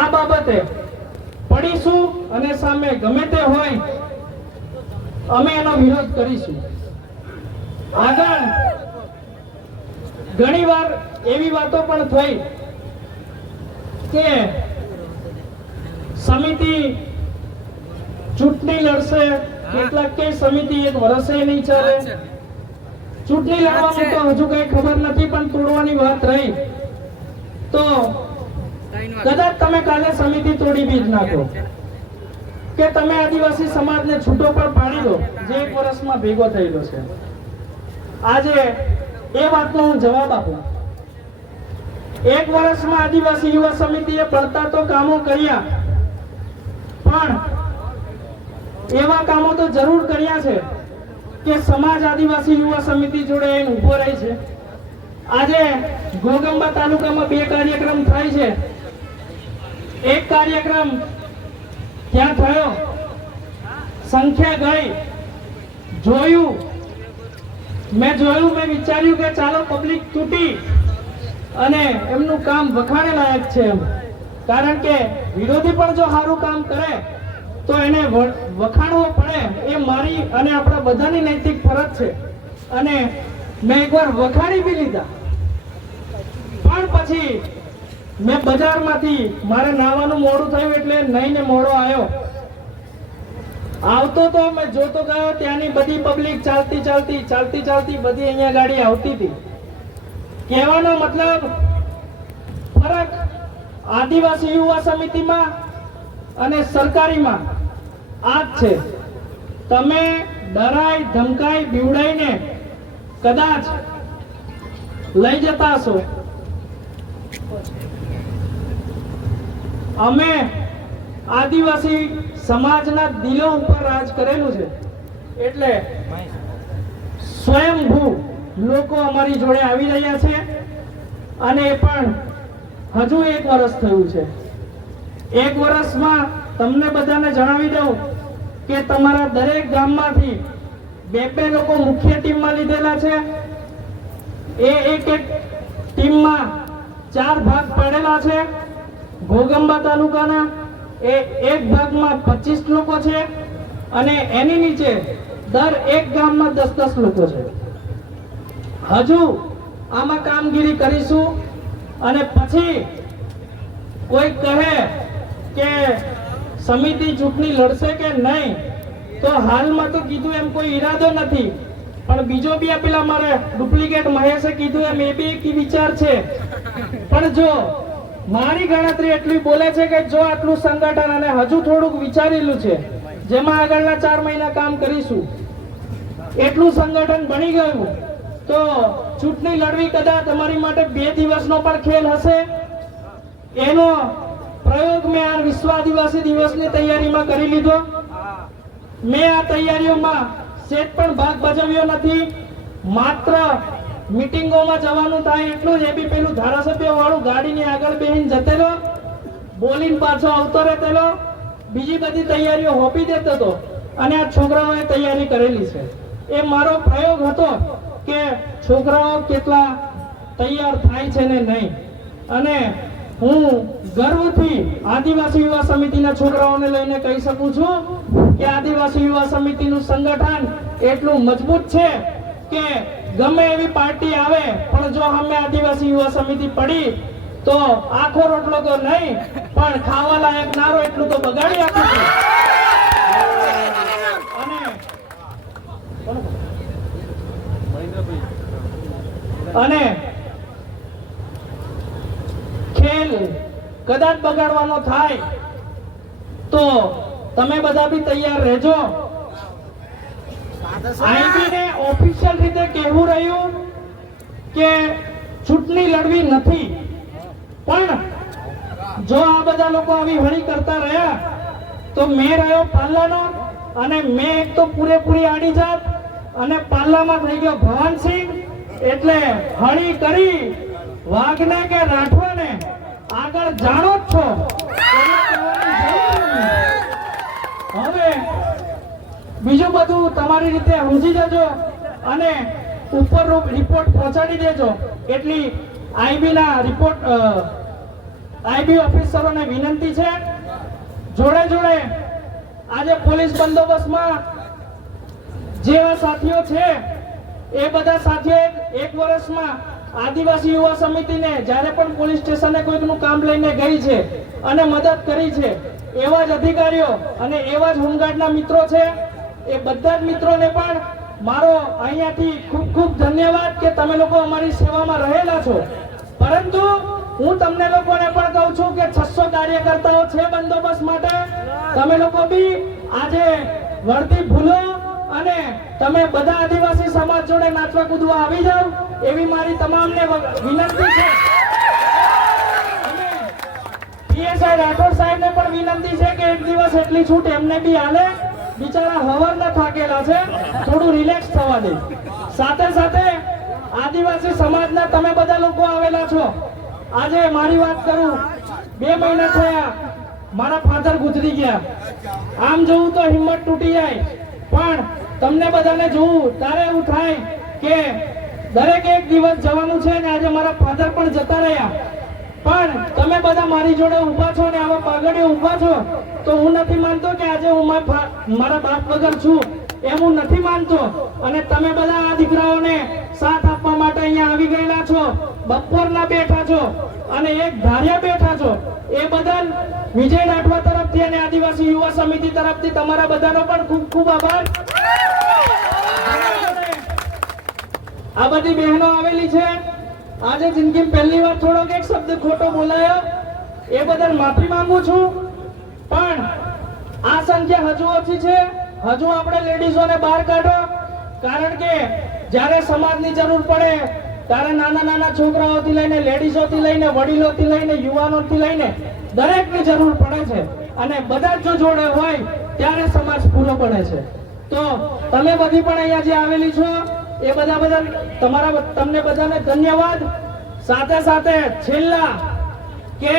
આ બાબતે પડીશું અને સામે ગમે તે હોય અમે એનો વિરોધ કરીશું. આગળ ઘણી વાર એવી વાતો પણ થઈ કે સમિતિ ચૂંટણી લડશે, કેટલાક કે સમિતિ 1 વર્ષે નહીં ચાલે. ચૂંટણી લડવાની તો હજુ કઈ ખબર નથી, પણ તોડવાની વાત રહી તો કદાચ તમે કાલે સમિતિ તોડી બી જ નાખો કે તમે આદિવાસી સમાજને છૂટો પણ પાડી દો જે 1 વર્ષમાં ભેગો થયેલો છે. આજે એ વાતનો હું જવાબ આપું. 1 વર્ષમાં આદિવાસી યુવા સમિતિએ પડતા તો કામો કર્યા, પણ એવા કામો તો જરૂર કર્યા છે કે સમાજ આદિવાસી યુવા સમિતિ જોડે ઉભો રહે છે. આજે ઘોગંબા તાલુકામાં 2 કાર્યક્રમ થાય છે. એક કાર્યક્રમ ત્યાં થયો, સંખ્યા ગઈ, મેં વિચાર્યું કે ચાલો પબ્લિક તૂટી અને એમનું કામ વખાણે લાયક છે એમ, કારણ કે વિરોધી પણ જો સારું કામ કરે તો એને વખાણવો પડે, એ મારી અને આપણા બધાની નૈતિક ફરજ છે. અને મેં એકવાર વખાણી બી લીધા, પણ પછી મેં બજારમાંથી મારે નાવાનું મોડું થયું એટલે નહીને મોડો આવ્યો. આવતો તો મેં જોતો ગયો, ત્યાંની બધી પબ્લિક ચાલતી બધી અહીંયા ગાડી આવતી હતી. કહેવાનો મતલબ ફરક આદિવાસી યુવા સમિતિમાં અને સરકારીમાં આ જ છે. તમે ડરાઈ ધમકાઈ બીવડાઈને કદાચ લઈ જતા હશો, અમે આદિવાસી સમાજના દિલો ઉપર રાજ કરેલું છે, એટલે સ્વયંભૂ લોકો અમારી જોડે આવી રહ્યા છે. અને એ પણ હજુ 1 વર્ષ થયું છે. 1 વર્ષમાં તમને બધાને જણાવી દઉં કે તમારા દરેક ગામમાંથી 2 લોકો મુખ્ય ટીમમાં લીધેલા છે. એ એક ટીમમાં 4 ભાગ પડેલા છે. ઘોગંબા તાલુકાના એ એક ભાગમાં 25 લોકો છે અને એની નીચે દર એક ગામમાં 10-10 લોકો છે. હજુ આમાં કામગીરી કરીશું અને પછી કોઈ કહે કે સમિતિ ચૂંટણી લડશે કે નહીં, તો હાલમાં તો કીધું એમ કોઈ ઈરાદો નથી, પણ બીજો બી પેલા મારે ડુપ્લિકેટ મહેશે કીધું એમ એ બી એક વિચાર છે. પણ જો મારી ગણતરી એટલી બોલે છે કે જો આટલું સંગઠન અને હજુ થોડુંક વિચારેલું છે, જેમાં આગળના 4 મહિના કામ કરીશું, એટલું સંગઠન બની ગયું તો ચૂંટણી લડવી કદાચ તમારી માટે 2 દિવસનો પણ ખેલ હશે. એનો પ્રયોગ મેં આ વિશ્વ આદિવાસી દિવસની તૈયારીમાં કરી લીધો. મેં આ તૈયારીઓમાં સેટ પણ ભાગ ભજવ્યો નથી. માત્ર મીટિંગોમાં જવાનું થાય એટલું જ, એ બી પેલું ધારાસભ્ય વાળું ગાડીની આગળ બેહીને જતેલો, બોલીને પાછો આવતો રહેતેલો, બીજી બધી તૈયારીઓ હોપી દેતો હતો. અને આ છોકરાઓએ તૈયારી કરેલી છે. એ મારો પ્રયોગ હતો કે છોકરાઓ કેટલા તૈયાર થાય છે ને નહીં. અને હું ગર્વથી આદિવાસી યુવા સમિતિના છોકરાઓને લઈને કહી શકું છું કે આદિવાસી યુવા સમિતિનું સંગઠન એટલું મજબૂત છે કે ગમે એવી પાર્ટી આવે પણ જો અમે આદિવાસી યુવા સમિતિ પડી તો આખો રોટલો તો નહીં પણ ખાવા લાયક નારો એટલું તો બગાડી આપીશું. અને ખેલ કદાચ બગાડવાનો થાય તો તમે બધા બી તૈયાર રહેજો. આઈબીને ઓફિશિયલ રીતે કહેવું રહ્યું કે ચૂંટણી લડવી નથી, પણ જો આ બધા લોકો આવી હળી કરતા રહ્યા તો મેં રહ્યો પાલ્લાનો અને મેં એક તો પૂરેપૂરી આડી જાત અને પાલ્લામાં થઈ ગયો ભવાનસિંહ. એટલે હળી કરી વાઘને કે રાઠવાને આગળ જાણો જ છો. હવે બીજું બધું તમારી રીતે સમજી જજો અને ઉપર રિપોર્ટ પહોંચાડી દેજો. એટલી આઈબી ઓફિસરોને વિનંતી છે. જોડે આજે પોલીસ બંદોબસ્તમાં જેવા સાથીઓ છે એ બધા સાથીઓ 1 વર્ષમાં આદિવાસી યુવા સમિતિને જ્યારે પણ પોલીસ સ્ટેશને કોઈકનું કામ લઈને ગઈ છે અને મદદ કરી છે, એવા જ અધિકારીઓ અને એવા જ હોમગાર્ડના મિત્રો છે. એ બધા જ મિત્રોને પણ મારો અહીંયાથી ખૂબ ખૂબ ધન્યવાદ કે તમે લોકો અમારી સેવામાં રહેલા છો. પરંતુ હું તમને લોકોને પણ કહું છું કે 600 કાર્યકર્તાઓ છે બંદોબસ્ત માટે. તમે લોકો બી આજે વર્દી ભૂલો અને તમે બધા આદિવાસી સમાજ જોડે નાચવા કૂદવા આવી જાવ એવી મારી તમામને વિનંતી છે. અને પીએસઆઈ રાઠોડ સાહેબને પણ વિનંતી છે કે એક દિવસ એટલી છૂટ એમને બી હાલે. બિચારા હવારના થાકેલા છે, થોડું રિલેક્સ થવા દે. સાથે સાથે આદિવાસી સમાજના તમે બધા લોકો આવેલા છો. આજે મારી વાત કરું 2 મહિના થયા મારા ફાધર ગુજરી ગયા. આમ જોવું તો હિંમત તૂટી જાય, પણ તમને બધાને જોવું ત્યારે એવું થાય કે દરેક એક દિવસ જવાનું છે ને આજે મારા ફાધર પણ જતા રહ્યા, પણ તમે બધા મારી જોડે ઊભા છો ને આવા પાઘડીએ ઊભા છો તો હું નથી માનતો કે આજે હું મારા બાપ વગર છું, એમ હું નથી માનતો. અને તમે બધા આ દીકરાઓને સાથ આપવા માટે અહીંયા આવી ગયેલા છો, બપોરના બેઠા છો અને એક ધાર્યા બેઠા છો, એ બદલ વિજય રાઠવા તરફથી અને આદિવાસી યુવા સમિતિ તરફથી તમારા બધાનો પણ ખૂબ ખૂબ આભાર. આ બધી બહેનો આવેલી છે, આજે જિંદગી પહેલી વાર થોડોક એક શબ્દ ખોટો બોલાયો, એ બદલ માફી માંગુ છું. પણ આ સંખ્યા હજુ ઓછી છે, હજુ આપણે લેડીઝોને બહાર કાઢો, કારણ કે જ્યારે સમાજની જરૂર પડે ત્યારે નાના નાના છોકરાઓથી લઈને લેડીઝોથી લઈને વડીલોથી લઈને યુવાનોથી લઈને દરેકની જરૂર પડે છે, અને બધા જ જો જોડે હોય ત્યારે સમાજ પૂરો પડે છે. તો તમે બધી પણ અહીંયા જે આવેલી છો એ બધા બદલ તમને બધાને ધન્યવાદ. સાથે સાથે છેલ્લા કે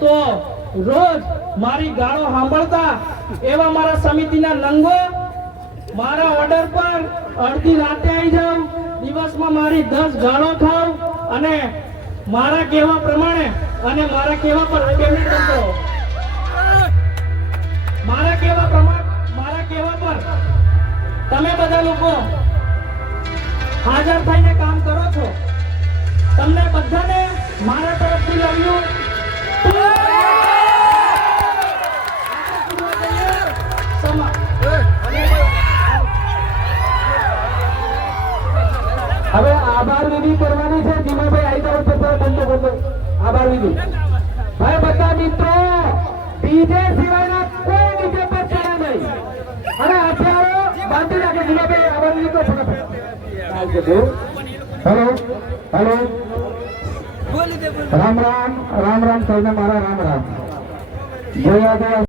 તો રોજ મારી ગાળો સાંભળતા એવા મારા સમિતિના નંગો, મારા ઓર્ડર પર અડધી રાતે આવી જાવ, દિવસમાં મારી 10 ગાળો ખાવ અને મારા કહેવા પ્રમાણે અને મારા કહેવા પર મારા કહેવા પર તમે બધા લોકો હાજર થઈને કામ કરો છો. તમને બધાને મારા તરફથી લવ યુ. હવે આભાર વિધિ કરવાની છે. ધીમાભાઈ આવી જાવ તો બંધ કરો આભાર વિધિ. ભાઈ બધા મિત્રો ડીજે સિવાયના કોઈ ડીજે પર ચડે નહીં અને હથિયારો બાંધી રાખે. ધીમાભાઈ આભાર વિધિ તો ફટાફટ. હેલો હેલો, રામ રામ રામ રામ સૌને મારા રામ રામ. જોયા